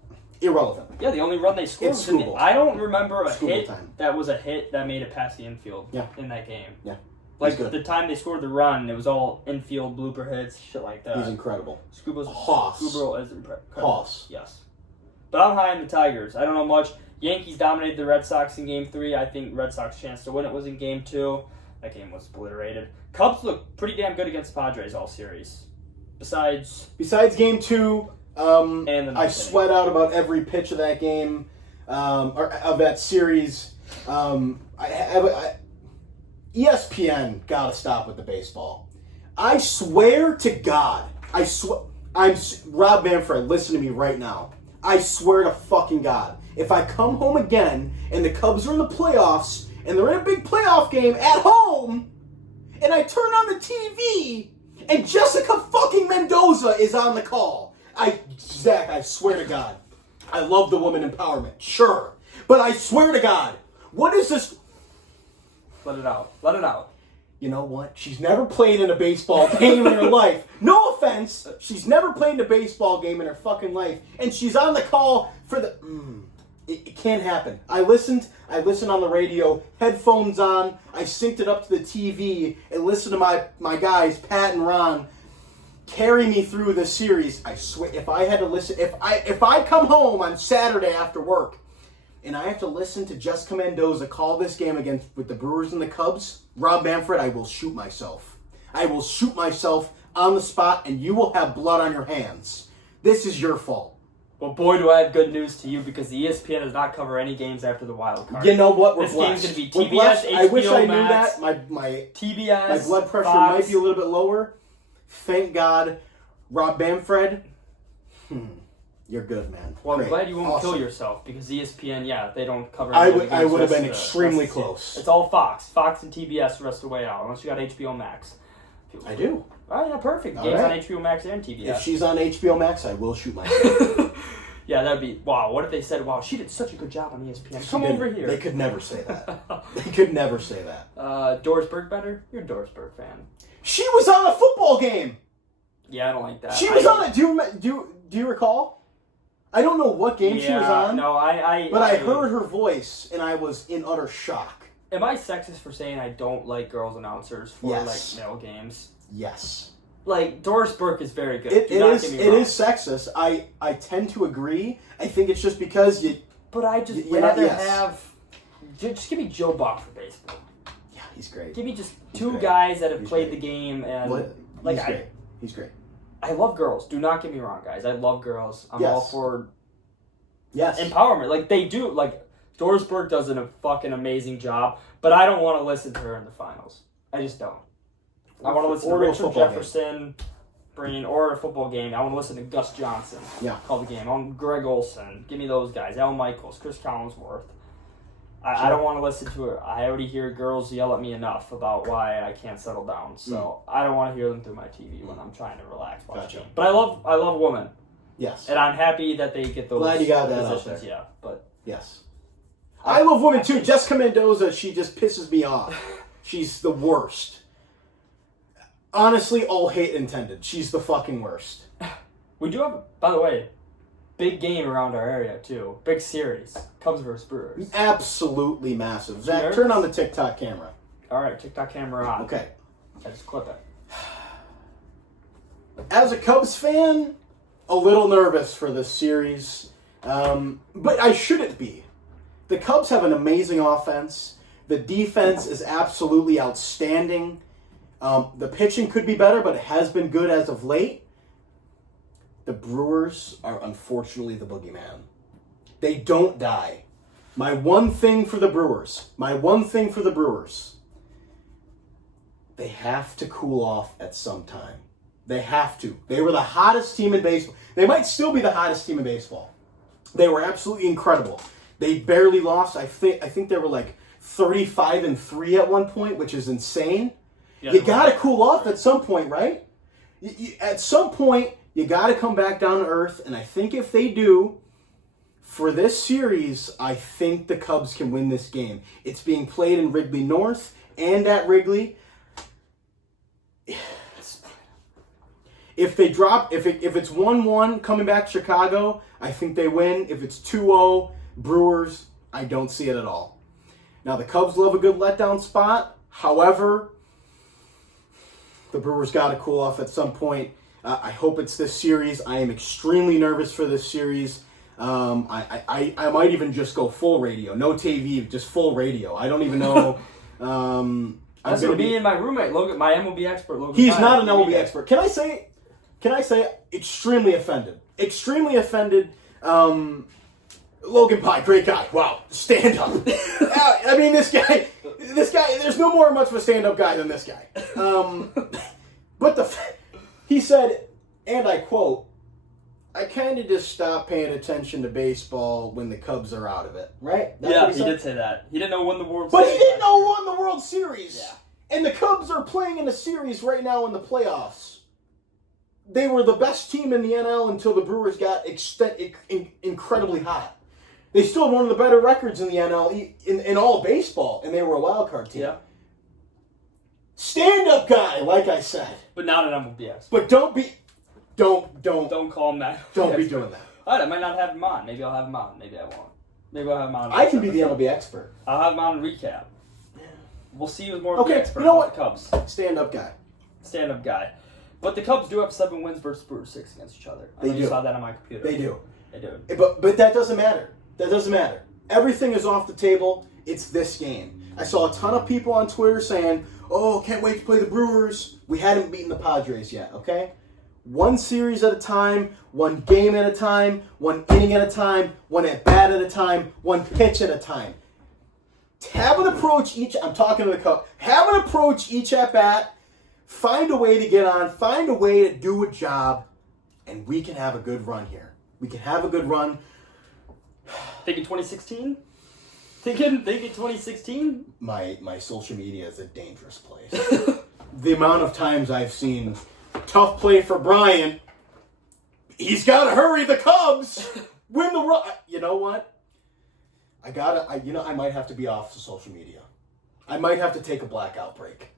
irrelevant. Yeah, the only run they scored It's was in Scooble. I don't remember a Scooble hit time. that was a hit that made it past the infield. Yeah. In that game. Yeah. Like good. the time they scored the run, it was all infield blooper hits, shit like that. He's incredible. Scuba's Hoss. Scuba is incredible. Hoss. Yes. But I'm high on the Tigers. I don't know much. Yankees dominated the Red Sox in Game 3. I think Red Sox chance to win it was in Game 2. That game was obliterated. Cubs look pretty damn good against the Padres all series. Besides Game 2, I sweat out about every pitch of that game, or of that series. ESPN gotta stop with the baseball. I swear to God, Rob Manfred, listen to me right now. I swear to fucking God, if I come home again and the Cubs are in the playoffs and they're in a big playoff game at home, and I turn on the TV and Jessica fucking Mendoza is on the call, Zach, I swear to God, I love the woman empowerment, sure, but I swear to God, what is this? Let it out. Let it out. You know what? She's never played in a baseball game in her life. No offense. She's never played in a baseball game in her fucking life. And she's on the call for the... It can't happen. I listened on the radio, headphones on. I synced it up to the TV and listened to my guys, Pat and Ron, carry me through this series. I swear, if I had to listen... If I come home on Saturday after work and I have to listen to Jessica Mendoza call this game with the Brewers and the Cubs, Rob Manfred, I will shoot myself. I will shoot myself on the spot, and you will have blood on your hands. This is your fault. Well, boy, do I have good news to you because the ESPN does not cover any games after the wild card. You know what? We're this blessed. game's going to be TBS, HBO I wish I knew Max, that. My TBS, my blood pressure Fox. might be a little bit lower. Thank God. Rob Manfred, you're good, man. Well, Great. I'm glad you won't Awesome. kill yourself because ESPN, they don't cover. I any would games have rest been of the- extremely rest of the close. season. It's all Fox and TBS the rest of the way out, unless you got HBO Max. I do. Oh yeah, perfect. All Games right. on HBO Max and TBS. If she's on HBO Max, I will shoot myself. Yeah, that'd be wow. What if they said, "Wow, she did such a good job on ESPN. Come They- over here." They could never say that. They could never say that. Doris Burke better? You're a Doris Burke fan. She was on a football game. Yeah, I don't like that. She was on it. Do you recall? I don't know what game she was on. No, But I heard her voice, and I was in utter shock. Am I sexist for saying I don't like girls announcers for Yes. like male games? Yes. Like Doris Burke is very good. It Do not is get me wrong. sexist. I tend to agree. I think it's just because you. But I just You're not- rather yes. have. Just give me Joe Buck for baseball. Yeah, he's great. Give me just He's two great. guys that have He's played great. the game and What? like He's great. He's great. I love girls. Do not get me wrong, guys. I love girls. I'm Yes. all for Yes. empowerment. Like they do. Like Doris Burke does a fucking amazing job. But I don't want to listen to her in the finals. I just don't. I want to listen to Or a Richard football Jefferson, or a football game. I want to listen to Gus Johnson. Yeah. Call the game. I want Greg Olson. Give me those guys. Al Michaels, Chris Collinsworth. I Sure. don't want to listen to her. I already hear girls yell at me enough about why I can't settle down. So I don't want to hear them through my TV when I'm trying to relax watch Gotcha. game. But I love women, Yes. and I'm happy that they get those. Glad you got that out positions. there. Yeah, but Yes. I love women too. Jessica Mendoza, she just pisses me off. She's the worst. Honestly, all hate intended. She's the fucking worst. we do have, by the way, big game around our area too. Big series, Cubs versus Brewers. Absolutely massive. Zach, Nervous? turn on the TikTok camera. All right, TikTok camera on. Okay. I just clip it. As a Cubs fan, a little nervous for this series. But I shouldn't be. The Cubs have an amazing offense. The defense is absolutely outstanding. The pitching could be better, but it has been good as of late. The Brewers are unfortunately the boogeyman. They don't die. My one thing for the Brewers, they have to cool off at some time. They have to. They were the hottest team in baseball. They might still be the hottest team in baseball. They were absolutely incredible. They barely lost. I think they were like 35-3 at one point, which is insane. Yeah, You got to cool off at some point, right? At some point, you got to come back down to earth, and I think if they do, for this series, I think the Cubs can win this game. It's being played in Wrigley North and at Wrigley. If they drop, if it's 1-1 coming back to Chicago, I think they win. If it's 2-0 Brewers, I don't see it at all. Now the Cubs love a good letdown spot. However, the Brewers got to cool off at some point. I hope it's this series. I am extremely nervous for this series. I might even just go full radio, no TV, just full radio. I don't even know. That's going to be my roommate, Logan, my MLB expert, Logan. He's Pye. not an MLB expert. Can I say extremely offended? Extremely offended. Logan Pye, great guy. Wow, stand up. I mean, this guy. There's no more much of a stand-up guy than this guy. But he said, and I quote, "I kind of just stopped paying attention to baseball when the Cubs are out of it." Right? That's Yeah, what he said? did say that. He didn't know when the World But Series he didn't know who last won the World Series. Yeah. And the Cubs are playing in a series right now in the playoffs. They were the best team in the NL until the Brewers got incredibly hot. They still have one of the better records in the NL in all of baseball, and they were a wild card team. Yeah. Stand-up guy, like I said. But not an MLB expert. But don't Don't call him that. be doing that. All right, I might not have him on. Maybe I'll have him on. Maybe I won't. Maybe I'll have him on. I can be the MLB expert. I'll have him on and recap. We'll see who's more of Okay, the expert you know about the Cubs. Stand-up guy. Stand-up guy. But the Cubs do have 7 wins versus Brewers 6 against each other. I They know do. You saw that on my computer. They do. They do. But that doesn't matter. That doesn't matter. Everything is off the table. It's this game. I saw a ton of people on Twitter saying, "Oh, can't wait to play the Brewers." We hadn't beaten the Padres yet, okay? One series at a time, one game at a time, one inning at a time, one at-bat at a time, one pitch at a time. Have an approach each, I'm talking to the Cubs, have an approach each at-bat, find a way to get on, find a way to do a job, and we can have a good run here. We can have a good run. Thinking 2016? Thinking 2016? My social media is a dangerous place. The amount of times I've seen tough play for Brian, he's got to hurry the Cubs, win the run. You know what? I might have to be off the social media. I might have to take a blackout break.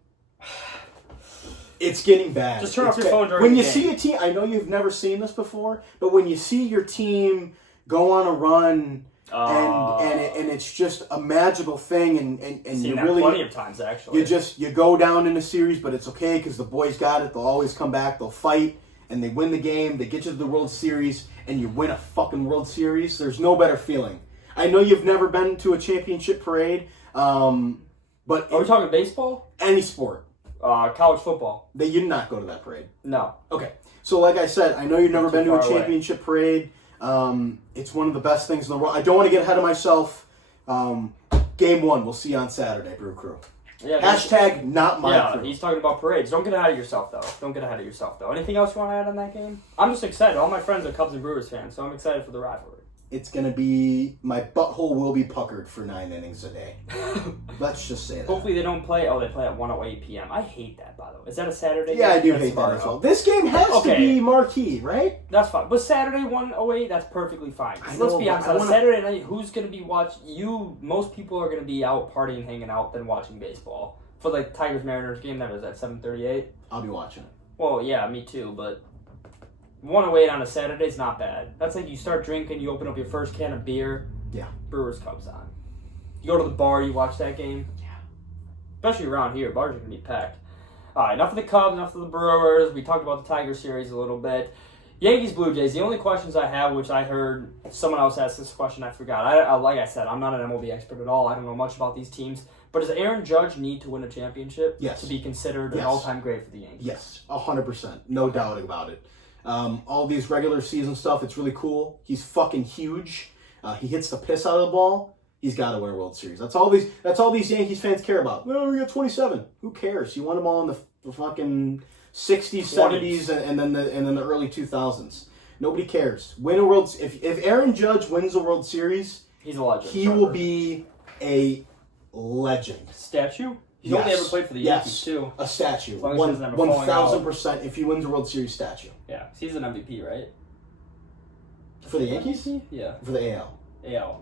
It's getting bad. Just turn off your phone during when the you game. see a team, I know you've never seen this before, but when you see your team go on a run and it's just a magical thing, and seen you that really plenty of times actually. you go down in a series, but it's okay because the boys got it. They'll always come back. They'll fight and they win the game. They get you to the World Series and you win a fucking World Series. There's no better feeling. I know you've never been to a championship parade, but are we talking baseball? Any sport. College football. You did not go to that parade. No. Okay. So like I said, I know you've never been to a far away. championship parade. It's one of the best things in the world. I don't want to get ahead of myself. Game 1, we'll see you on Saturday, Brew Crew. Yeah, Hashtag not my crew. He's talking about parades. Don't get ahead of yourself, though. Anything else you want to add on that game? I'm just excited. All my friends are Cubs and Brewers fans, so I'm excited for the rivalry. It's going to be, my butthole will be puckered for 9 innings a day. Let's just say that. Hopefully they don't play. Oh, they play at 1:08 p.m. I hate that, by the way. Is that a Saturday game? Yeah, I do That's hate that far as well. out. This game has to Okay. be marquee, right? That's fine. But Saturday 1:08, that's perfectly fine. I Let's know, be but honest. I On wanna- Saturday night, who's going to be watching? Most people are going to be out partying, hanging out, than watching baseball. For the Tigers-Mariners game, that was at 7:38. I'll be watching it. Well, yeah, me too, but 1:08 on a Saturday is not bad. That's like you start drinking, you open up your first can of beer. Yeah. Brewers Cubs on. You go to the bar, you watch that game. Yeah. Especially around here, bars are gonna be packed. All right, enough of the Cubs, enough of the Brewers. We talked about the Tiger series a little bit. Yankees, Blue Jays. The only questions I have, which I heard someone else ask this question, I forgot. I like I said, I'm not an MLB expert at all. I don't know much about these teams. But does Aaron Judge need to win a championship Yes. to be considered an Yes. all-time great for the Yankees? Yes, 100%. No doubt about it. All these regular season stuff, it's really cool. He's fucking huge. He hits the piss out of the ball. He's got to win a World Series. That's all these Yankees fans care about. No, we got 27. Who cares? He won them all in the fucking 60s, 70s, and then the early 2000s. Nobody cares. Win a World. If Aaron Judge wins a World Series, He's a legend. he will be a legend. Statue? He's Yes. only ever played for the Yankees, too. A statue. As long as he doesn't have a falling out. 1,000% if he wins a World Series statue. Yeah, he's an MVP, right? For the Yankees? Yeah. For the AL. AL.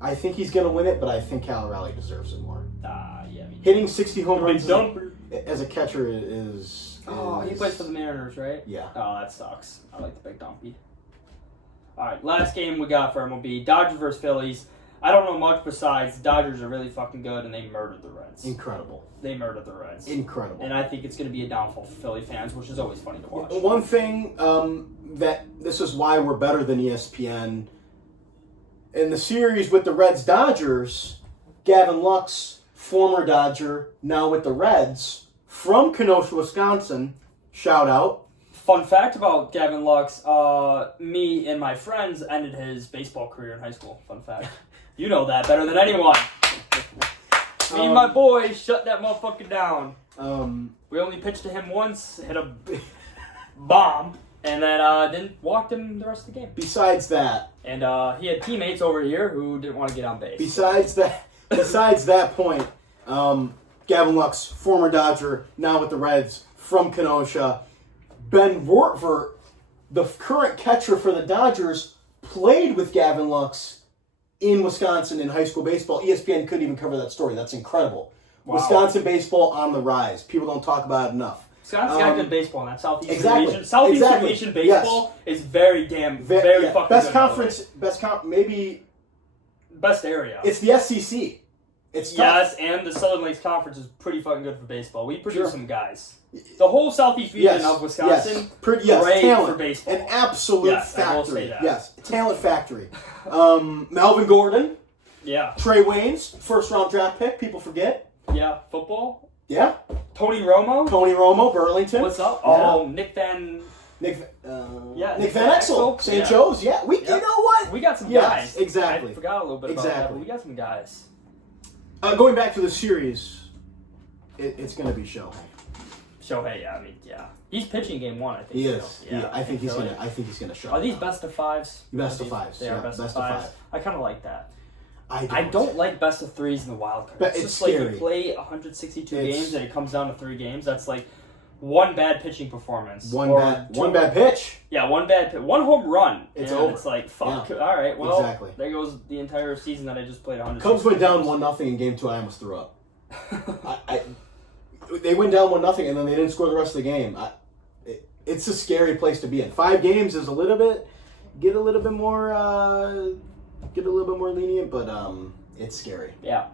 I think he's going to win it, but I think Cal Raleigh deserves it more. Yeah. Hitting 60 home runs Dumper. as a catcher is... Oh, he plays for the Mariners, right? Yeah. Oh, that sucks. I like the big dumpy. All right, last game we got for MLB. Dodgers versus Phillies. I don't know much besides Dodgers are really fucking good, and they murdered the Reds. Incredible. They murdered the Reds. Incredible. And I think it's going to be a downfall for Philly fans, which is always funny to watch. One thing that this is why we're better than ESPN. In the series with the Reds-Dodgers, Gavin Lux, former Dodger, now with the Reds, from Kenosha, Wisconsin, shout out. Fun fact about Gavin Lux, me and my friends ended his baseball career in high school. Fun fact. You know that better than anyone. Me and my boy shut that motherfucker down. We only pitched to him once, hit a bomb, and then then walked him the rest of the game. Besides that, And he had teammates over here who didn't want to get on base. besides that point, Gavin Lux, former Dodger, now with the Reds, from Kenosha. Ben Wortver, the current catcher for the Dodgers, played with Gavin Lux in Wisconsin in high school baseball. ESPN couldn't even cover that story. That's incredible. Wow. Wisconsin baseball on the rise. People don't talk about it enough. Wisconsin's got good baseball in that Southeastern exactly. region. Southeastern Exactly. region baseball is very Yeah. fucking Best good. conference, maybe Best area. it's the SEC. It's tough. Yes, and the Southern Lakes Conference is pretty fucking good for baseball. We produce some guys. The whole southeast region of Wisconsin, great talent. for baseball. An absolute factory. I will say that. Yes, talent factory. Melvin Gordon. Yeah. Trey Waynes, first-round draft pick. People forget. Yeah, football. Yeah. Tony Romo, Burlington. What's up? Yeah. Oh, Nick Van Exel, St. Joe's. Yeah, you know what? We got some guys. Exactly. I forgot a little bit about that, but we got some guys. Going back to the series, it's going to be Shohei. Yeah. He's pitching game 1, I think. He is. Yeah, I think he's going to show. Are these best of 5s? Best of 5s. They are best of 5s. I kind of like that. I don't like best of 3s in the wild card. But it's just scary. like you play 162 games and it comes down to 3 games. That's like one bad pitching performance. One bad pitch. Yeah, one home run. It's over. It's like, fuck. Yeah. All right, well, exactly. There goes the entire season that I just played 100. Cubs went down 1-0 in game 2. I almost threw up. They went down 1-0 and then they didn't score the rest of the game. It's a scary place to be in. 5 games is a little bit more lenient, but it's scary. Yeah.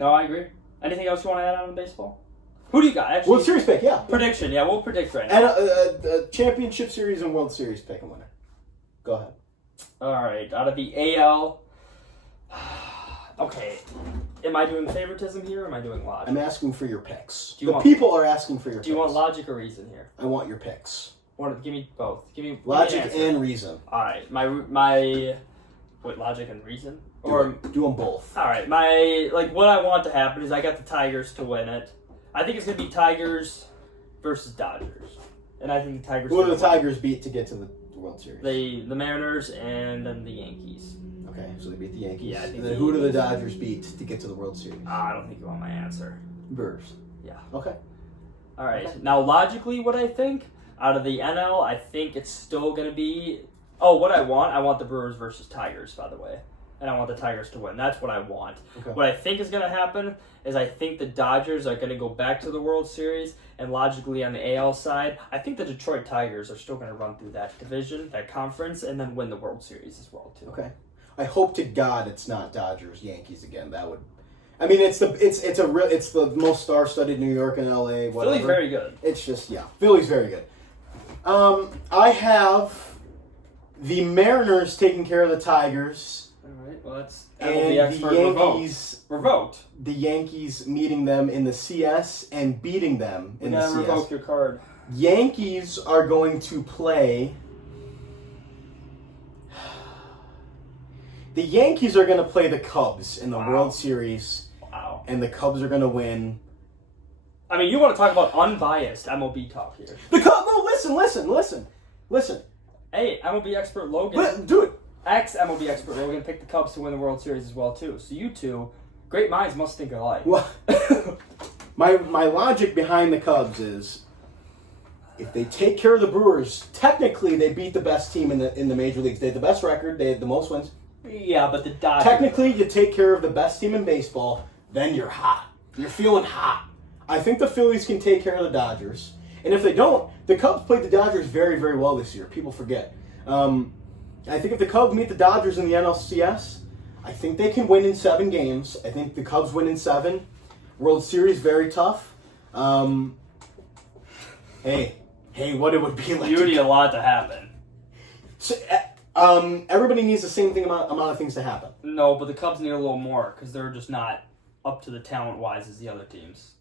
No, I agree. Anything else you want to add on in baseball? Who do you got? Actually, World Series pick, yeah. Prediction, yeah, we'll predict right now. And a championship series and World Series pick and winner. Go ahead. All right, out of the AL. Okay, am I doing favoritism here or am I doing logic? I'm asking for your picks. The people are asking for your picks. Do you want logic or reason here? I want your picks. Give me both. Give me logic and reason. All right, my logic and reason? Do them both. All right, what I want to happen is I got the Tigers to win it. I think it's going to be Tigers versus Dodgers. And I think the Tigers... Who do the Tigers beat to get to the World Series? The Mariners and then the Yankees. Okay, so they beat the Yankees. Yeah, I think and then who do the Dodgers beat to get to the World Series? I don't think you want my answer. Brewers. Yeah. Okay. All right. Okay. Now, logically, what I think, out of the NL, I think it's still going to be... Oh, what I want the Brewers versus Tigers, by the way. And I want the Tigers to win. That's what I want. Okay. What I think is going to happen is I think the Dodgers are going to go back to the World Series, and logically on the AL side, I think the Detroit Tigers are still going to run through that division, that conference, and then win the World Series as well, too. Okay. I hope to God it's not Dodgers Yankees again. That would... I mean, it's the most star-studded New York and LA, whatever. Philly's very good. It's just, yeah. Philly's very good. I have the Mariners taking care of the Tigers. All right, well, that's and expert the Yankees revoked. The Yankees meeting them in the CS and beating them in the CS. Revoke your card. Yankees are going to play... The Yankees are going to play the Cubs in the World Series. Wow. And the Cubs are going to win. I mean, you want to talk about unbiased MLB talk here. The Cubs... No, listen. Hey, MLB expert Logan. Do it. Ex-MLB expert Logan picked the Cubs to win the World Series as well, too. So you two, great minds must think alike. Well, my logic behind the Cubs is, if they take care of the Brewers, technically they beat the best team in the major leagues. They had the best record. They had the most wins. Yeah, but the Dodgers... Technically, you take care of the best team in baseball, then you're hot. You're feeling hot. I think the Phillies can take care of the Dodgers. And if they don't, the Cubs played the Dodgers very, very well this year. People forget. I think if the Cubs meet the Dodgers in the NLCS, I think they can win in 7 games. I think the Cubs win in 7. World Series, very tough. Hey, what it would be like. You need a lot to happen. So, everybody needs the same amount of things to happen. No, but the Cubs need a little more because they're just not up to the talent-wise as the other teams.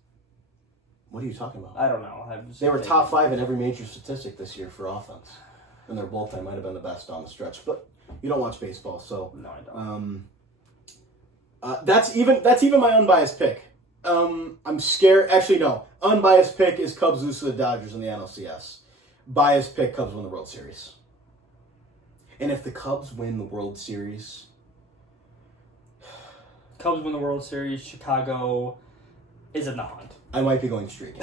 What are you talking about? I don't know. They were top 5 in every major statistic this year for offense. And their bullpen might have been the best on the stretch. But you don't watch baseball, so... No, I don't. That's even my unbiased pick. I'm scared... Actually, no. Unbiased pick is Cubs lose to the Dodgers in the NLCS. Biased pick, Cubs win the World Series. And if the Cubs win the World Series... Cubs win the World Series, Chicago is in the hunt. I might be going streaking.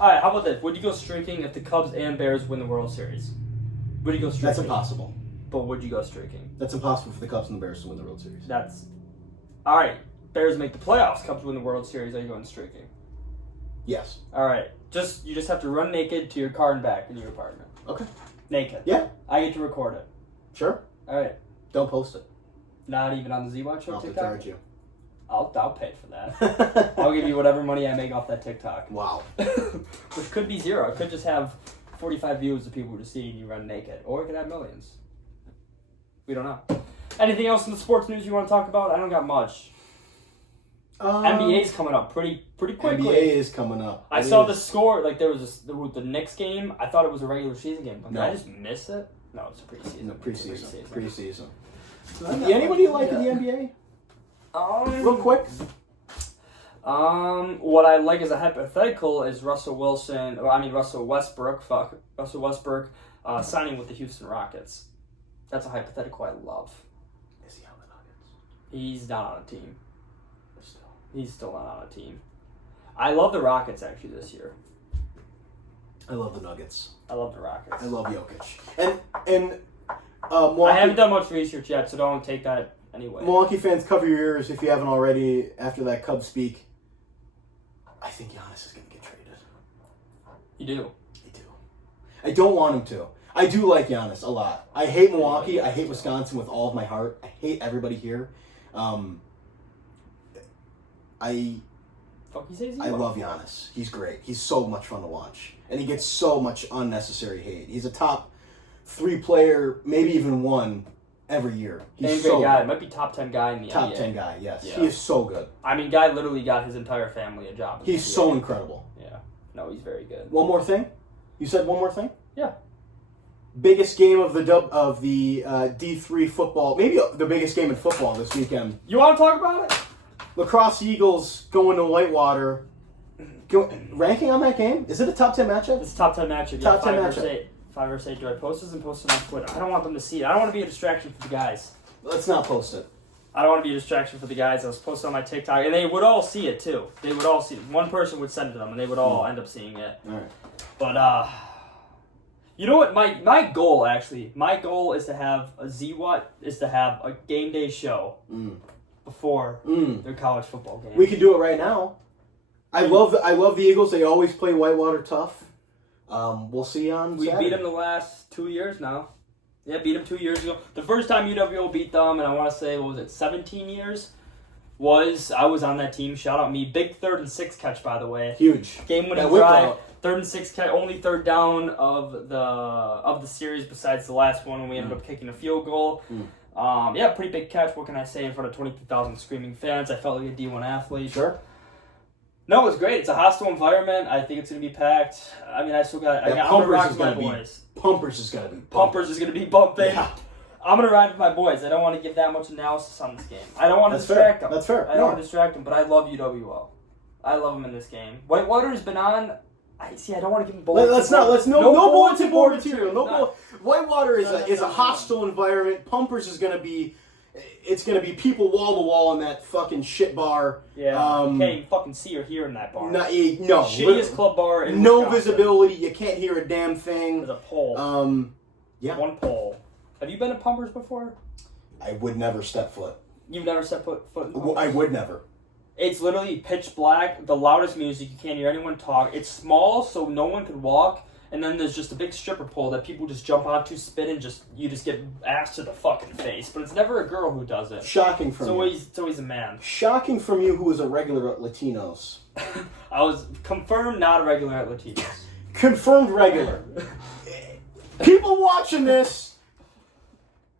All right, how about this? Would you go streaking if the Cubs and Bears win the World Series? Would you go streaking? That's impossible. But would you go streaking? That's impossible for the Cubs and the Bears to win the World Series. That's... All right, Bears make the playoffs, Cubs win the World Series, are you going streaking? Yes. All right, you just have to run naked to your car and back in your apartment. Okay. Naked. Yeah. I get to record it. Sure. All right. Don't post it. Not even on the Z-Watch show I'll have to TikTok? charge you. I'll pay for that. I'll give you whatever money I make off that TikTok. Wow. Which could be zero. It could just have 45 views of people just seeing you run naked. Or it could have millions. We don't know. Anything else in the sports news you want to talk about? I don't got much. NBA's coming up pretty quickly. NBA is coming up. I saw the score. Like, there was the Knicks game. I thought it was a regular season game. Did I just miss it? No, it's a preseason. No, preseason. Anybody you like in the NBA? Real quick. What I like as a hypothetical is Russell Westbrook signing with the Houston Rockets. That's a hypothetical I love. Is he on the Nuggets? He's not on a team. He's still not on a team. I love the Rockets actually this year. I love the Nuggets. I love the Rockets. I love Jokic. And Milwaukee, I haven't done much research yet, so don't take that anyway. Milwaukee fans, cover your ears if you haven't already. After that Cubs speak, I think Giannis is going to get traded. You do? I do. I don't want him to. I do like Giannis a lot. I hate Milwaukee. I hate Wisconsin with all of my heart. I hate everybody here. I love Giannis. He's great. He's so much fun to watch. And he gets so much unnecessary hate. He's a top 3 player, maybe even 1 every year. He's so great guy. Might be top 10 guy in the NBA. Top 10 guy, yes. Yeah. He is so good. I mean, guy literally got his entire family a job. He's so incredible. Yeah. No, he's very good. One more thing? You said one more thing? Yeah. Biggest game of the D3 football, maybe the biggest game in football this weekend. You want to talk about it? Lacrosse Eagles going to Whitewater. Ranking on that game? Is it a top 10 matchup? It's a top 10 matchup. Top 10 matchup. 5 versus 8. Do I post this and post it on Twitter? I don't want them to see it. I don't want to be a distraction for the guys. Let's not post it. I don't want to be a distraction for the guys. I was posting on my TikTok, and they would all see it too. They would all see it. One person would send it to them, and they would all end up seeing it. All right. But you know what? My goal is to have a game day show before their college football game. We can do it right now. I love the Eagles. They always play Whitewater tough. We'll see on Saturday. We beat them the last 2 years now. Yeah, beat them 2 years ago. The first time UWO beat them, and I want to say, 17 years? I was on that team. Shout out me. Big 3rd and 6 catch, by the way. Huge. Game-winning drive. 3rd and 6 catch. Only 3rd down of the series besides the last one when we ended up kicking a field goal. Yeah, pretty big catch. What can I say in front of 22,000 screaming fans? I felt like a D1 athlete. Sure. No, it was great. It's a hostile environment. I think it's going to be packed. I mean, I'm going to rock with my boys. Pumpers is going to be bumping. Pumpers is going to be bumping. Yeah. I'm going to ride with my boys. I don't want to give that much analysis on this game. I don't want to distract them. That's fair. I don't want to distract them, but I love UWO. I love them in this game. Whitewater's been on. I don't want to give them bulletin board. No bulletin board material. Whitewater is a hostile environment. Pumpers is going to be. It's going to be people wall to wall in that fucking shit bar. Yeah, you can't even fucking see or hear in that bar. No. Shittiest club bar in no Wisconsin. Visibility. You can't hear a damn thing. There's a pole. Yeah. One pole. Have you been to Pumpers before? I would never step foot. You've never set foot in Pumpers? I would never. It's literally pitch black, the loudest music. You can't hear anyone talk. It's small, so no one could walk. And then there's just a big stripper pole that people just jump onto, spin, and you just get ass to the fucking face. But it's never a girl who does it. Shocking from you. It's always a man. Shocking from you, who is a regular at Latinos. I was confirmed not a regular at Latinos. Confirmed regular. People watching this,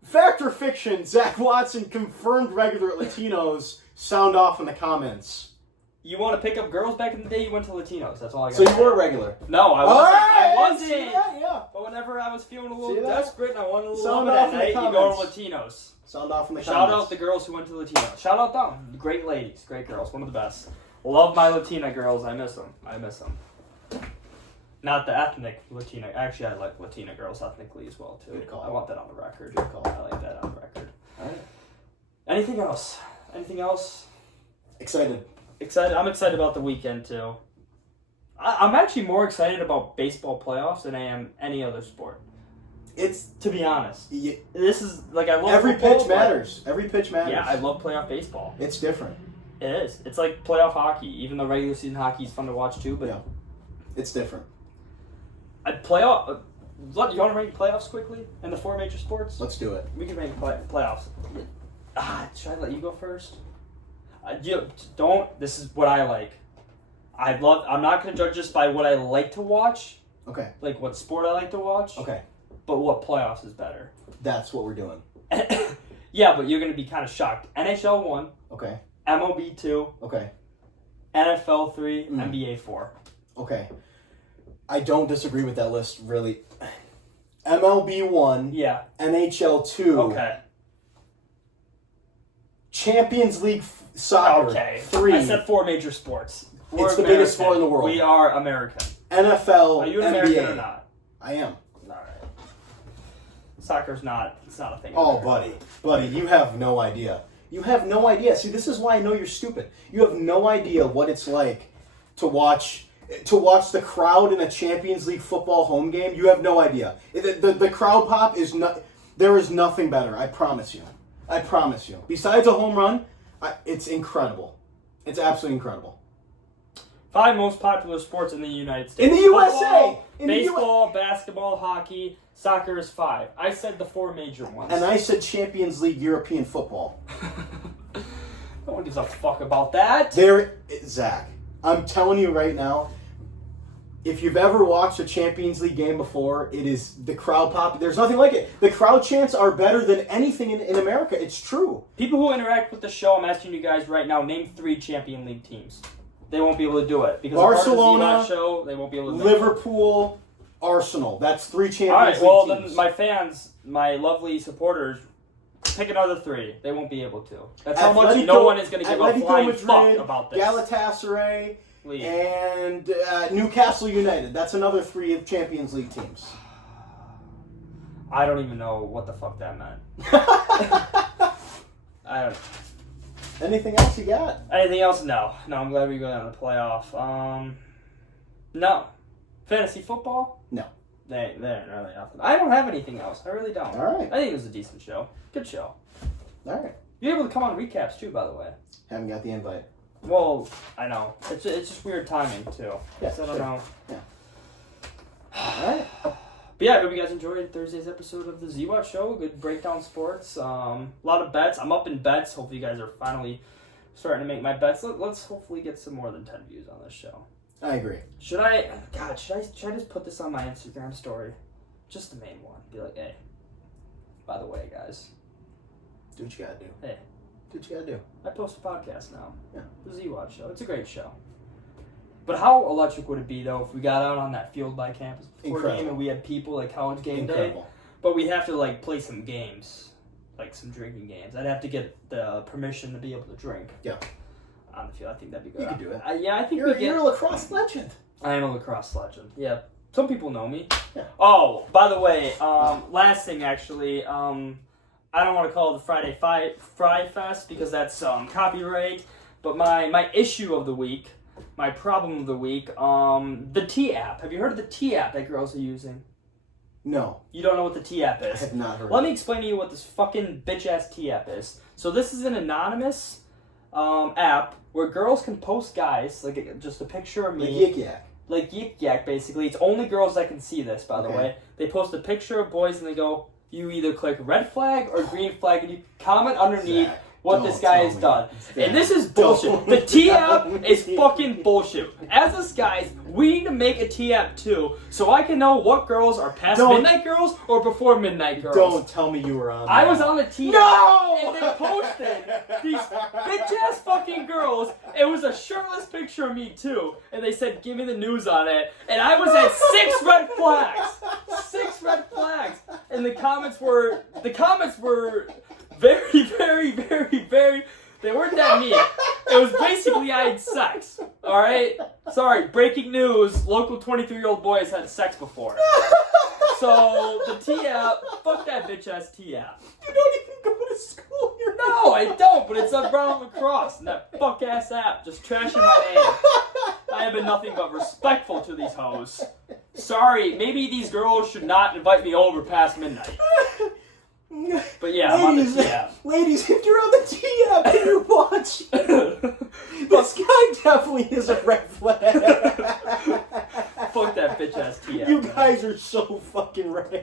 fact or fiction, Zach Watson confirmed regular at Latinos. Sound off in the comments. You want to pick up girls back in the day, you went to Latinos. That's all I got. So you were a regular? No, I wasn't. Right, I wasn't. See that? Yeah. But whenever I was feeling a little desperate and I wanted a little Sound love off that in the night, you go to Latinos. Sound off in the comments. Shout out the girls who went to Latinos. Shout out them. Great ladies. Great girls. One of the best. Love my Latina girls. I miss them. Not the ethnic Latina. Actually, I like Latina girls ethnically as well, too. Good call. I want that on the record. Good call. I like that on the record. All right. Anything else? Excited. I'm excited about the weekend, too. I'm actually more excited about baseball playoffs than I am any other sport. To be honest. This is, I love every football, pitch matters. Every pitch matters. Yeah, I love playoff baseball. It's different. It is. It's like playoff hockey, even though regular season hockey is fun to watch, too. But yeah, it's different. You want to rank playoffs quickly in the 4 major sports? Let's do it. We can rank playoffs. Should I let you go first? This is what I like. I'm not going to judge just by what I like to watch. Okay. Like what sport I like to watch. Okay. But what playoffs is better. That's what we're doing. Yeah, but you're going to be kind of shocked. NHL 1. Okay. MLB 2. Okay. NFL 3. NBA 4. Okay. I don't disagree with that list, really. MLB 1. Yeah. NHL 2. Okay. Champions League soccer. Okay. 3. I said 4 major sports. It's the biggest sport in the world. We are American. NFL, Are you an NBA. American or not? I am. All right. Soccer's not. It's not a thing. Oh, buddy, you have no idea. You have no idea. See, this is why I know you're stupid. You have no idea what it's like to watch the crowd in a Champions League football home game. You have no idea. The crowd pop is not. There is nothing better. I promise you. I promise you. Besides a home run, it's incredible. It's absolutely incredible. 5 most popular sports in the United States. In the USA! Football, In the baseball, basketball, hockey, soccer is 5. I said the 4 major ones. And I said Champions League European football. No one gives a fuck about that. Zach, I'm telling you right now, if you've ever watched a Champions League game before, it is the crowd pop. There's nothing like it. The crowd chants are better than anything in America. It's true. People who interact with the show, I'm asking you guys right now, name 3 Champion League teams. They won't be able to do it. Because Barcelona, part of the show, they won't be able to do Liverpool, Arsenal. That's 3 Champions All right, League well, teams. then my fans, my lovely supporters, pick another 3. They won't be able to. That's how much no one is going to give a flying fuck about this. Galatasaray, League. and Newcastle United. That's another 3 of Champions League teams. I don't even know what the fuck that meant. I don't. Anything else you got? Anything else? No. I'm glad we go down to the playoff. No. Fantasy football? No. They ain't really nothing. I don't have anything else. I really don't. All right. I think it was a decent show. Good show. All right. You're able to come on recaps too, by the way. Haven't got the invite. Well, I know. It's just weird timing too. Yeah, So I don't sure. know. All right. But yeah, I hope you guys enjoyed Thursday's episode of the Z-Watch Show. Good breakdown sports. A lot of bets. I'm up in bets. Hopefully you guys are finally starting to make my bets. Let's hopefully get some more than 10 views on this show. I agree. Should I just put this on my Instagram story? Just the main one. Be like, hey, by the way, guys. Do what you gotta do. Hey. Do what you gotta do. I post a podcast now. Yeah. The Z-Watch Show. It's a great show. But how electric would it be, though, if we got out on that field by campus before game and we had people like college game day? But we have to, like, play some games, like some drinking games. I'd have to get the permission to be able to drink. Yeah. On the field. I think that'd be good. You could do it. I think you're a lacrosse legend. I am a lacrosse legend. Yeah. Some people know me. Yeah. Oh, by the way, last thing, actually, I don't want to call it the Friday Fry Fest because that's copyright, but my issue of the week, my problem of the week, the T app. Have you heard of the T app that girls are using? No. You don't know what the T app is? I have not heard Let of me explain to you what this fucking bitch-ass T app is. So this is an anonymous app where girls can post guys, like just a picture of me. Like Yik Yak. Like Yik Yak, basically. It's only girls that can see this, by the way. They post a picture of boys and they go, you either click red flag or green flag and you comment underneath Zach, what this guy has done. And this is bullshit. The T app is fucking bullshit. As us guys, we need to make a T app too, so I can know what girls are past midnight girls or before midnight girls. Don't tell me you were on I that. was on the T app and they posted these bitch ass fucking girls. It was a shirtless picture of me too, and they said, "Give me the news on it." And I was at 6 red flags. 6 red flags. And the comments were very, very, very, very. They weren't that mean. It was basically I had sex. All right. Sorry. Breaking news: local 23-year-old boy has had sex before. So the T app, fuck that bitch ass T app. You don't even go to school here. No, I don't. But it's around lacrosse and that fuck ass app just trashing my name. I have been nothing but respectful to these hoes. Sorry, maybe these girls should not invite me over past midnight. But yeah, I'm on the T app. Ladies, if you're on the T app and you're watching, this guy definitely is a red flag. Fuck that bitch ass T app. You guys are so fucking right.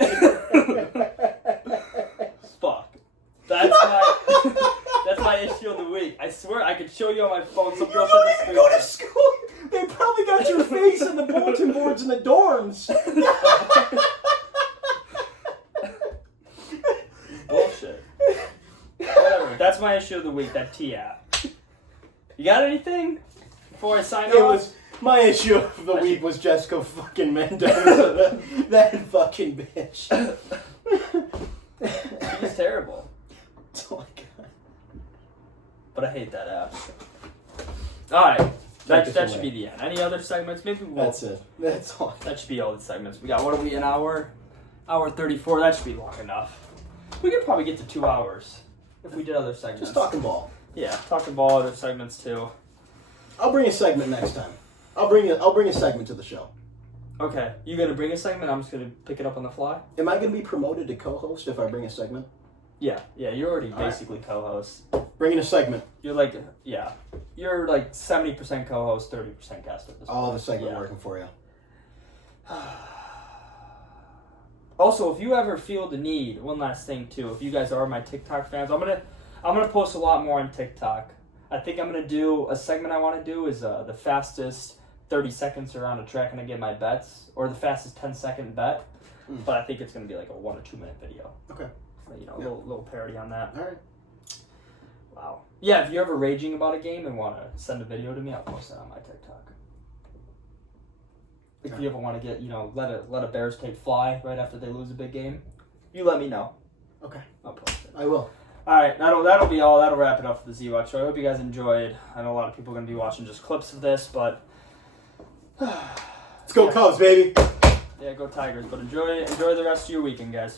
Fuck. That's my issue of the week. I swear I could show you on my phone. Some You girl don't said even go to school. They probably got your face in the bulletin boards in the dorms. Bullshit. Whatever. That's my issue of the week, that T app. You got anything before I sign off? My issue of the week was Jessica fucking Mendoza. That fucking bitch. She's terrible. Oh my god. But I hate that app. Alright. That should be the end. Any other segments? Maybe we'll... That's it. That's all. That should be all the segments. We got, what are we, an hour? Hour 34. That should be long enough. We could probably get to 2 hours if we did other segments. Just talking ball. Yeah, talking ball, other segments too. I'll bring a segment next time. I'll bring a segment to the show. Okay. You gonna bring a segment? I'm just gonna pick it up on the fly? Am I gonna be promoted to co-host if I bring a segment? Yeah, you're already basically co-host. Bringing a segment. You're like 70% co-host, 30% guest at this point. All the segment working for you. Also, if you ever feel the need, one last thing too, if you guys are my TikTok fans, I'm gonna post a lot more on TikTok. I think I'm gonna do a segment I want to do is the fastest 30 seconds around a track and I get my bets, or the fastest 10-second bet. But I think it's gonna be like a 1 or 2 minute video. Okay. You know, a little parody on that. All right. Wow. Yeah, if you're ever raging about a game and want to send a video to me, I'll post that on my TikTok. If you ever want to get, let a Bears tape fly right after they lose a big game, you let me know. Okay. I'll post it. I will. All right, that'll be all. That'll wrap it up for the Z-Watch show. I hope you guys enjoyed. I know a lot of people are going to be watching just clips of this, but... Let's go Cubs, baby. Yeah, go Tigers. But enjoy the rest of your weekend, guys.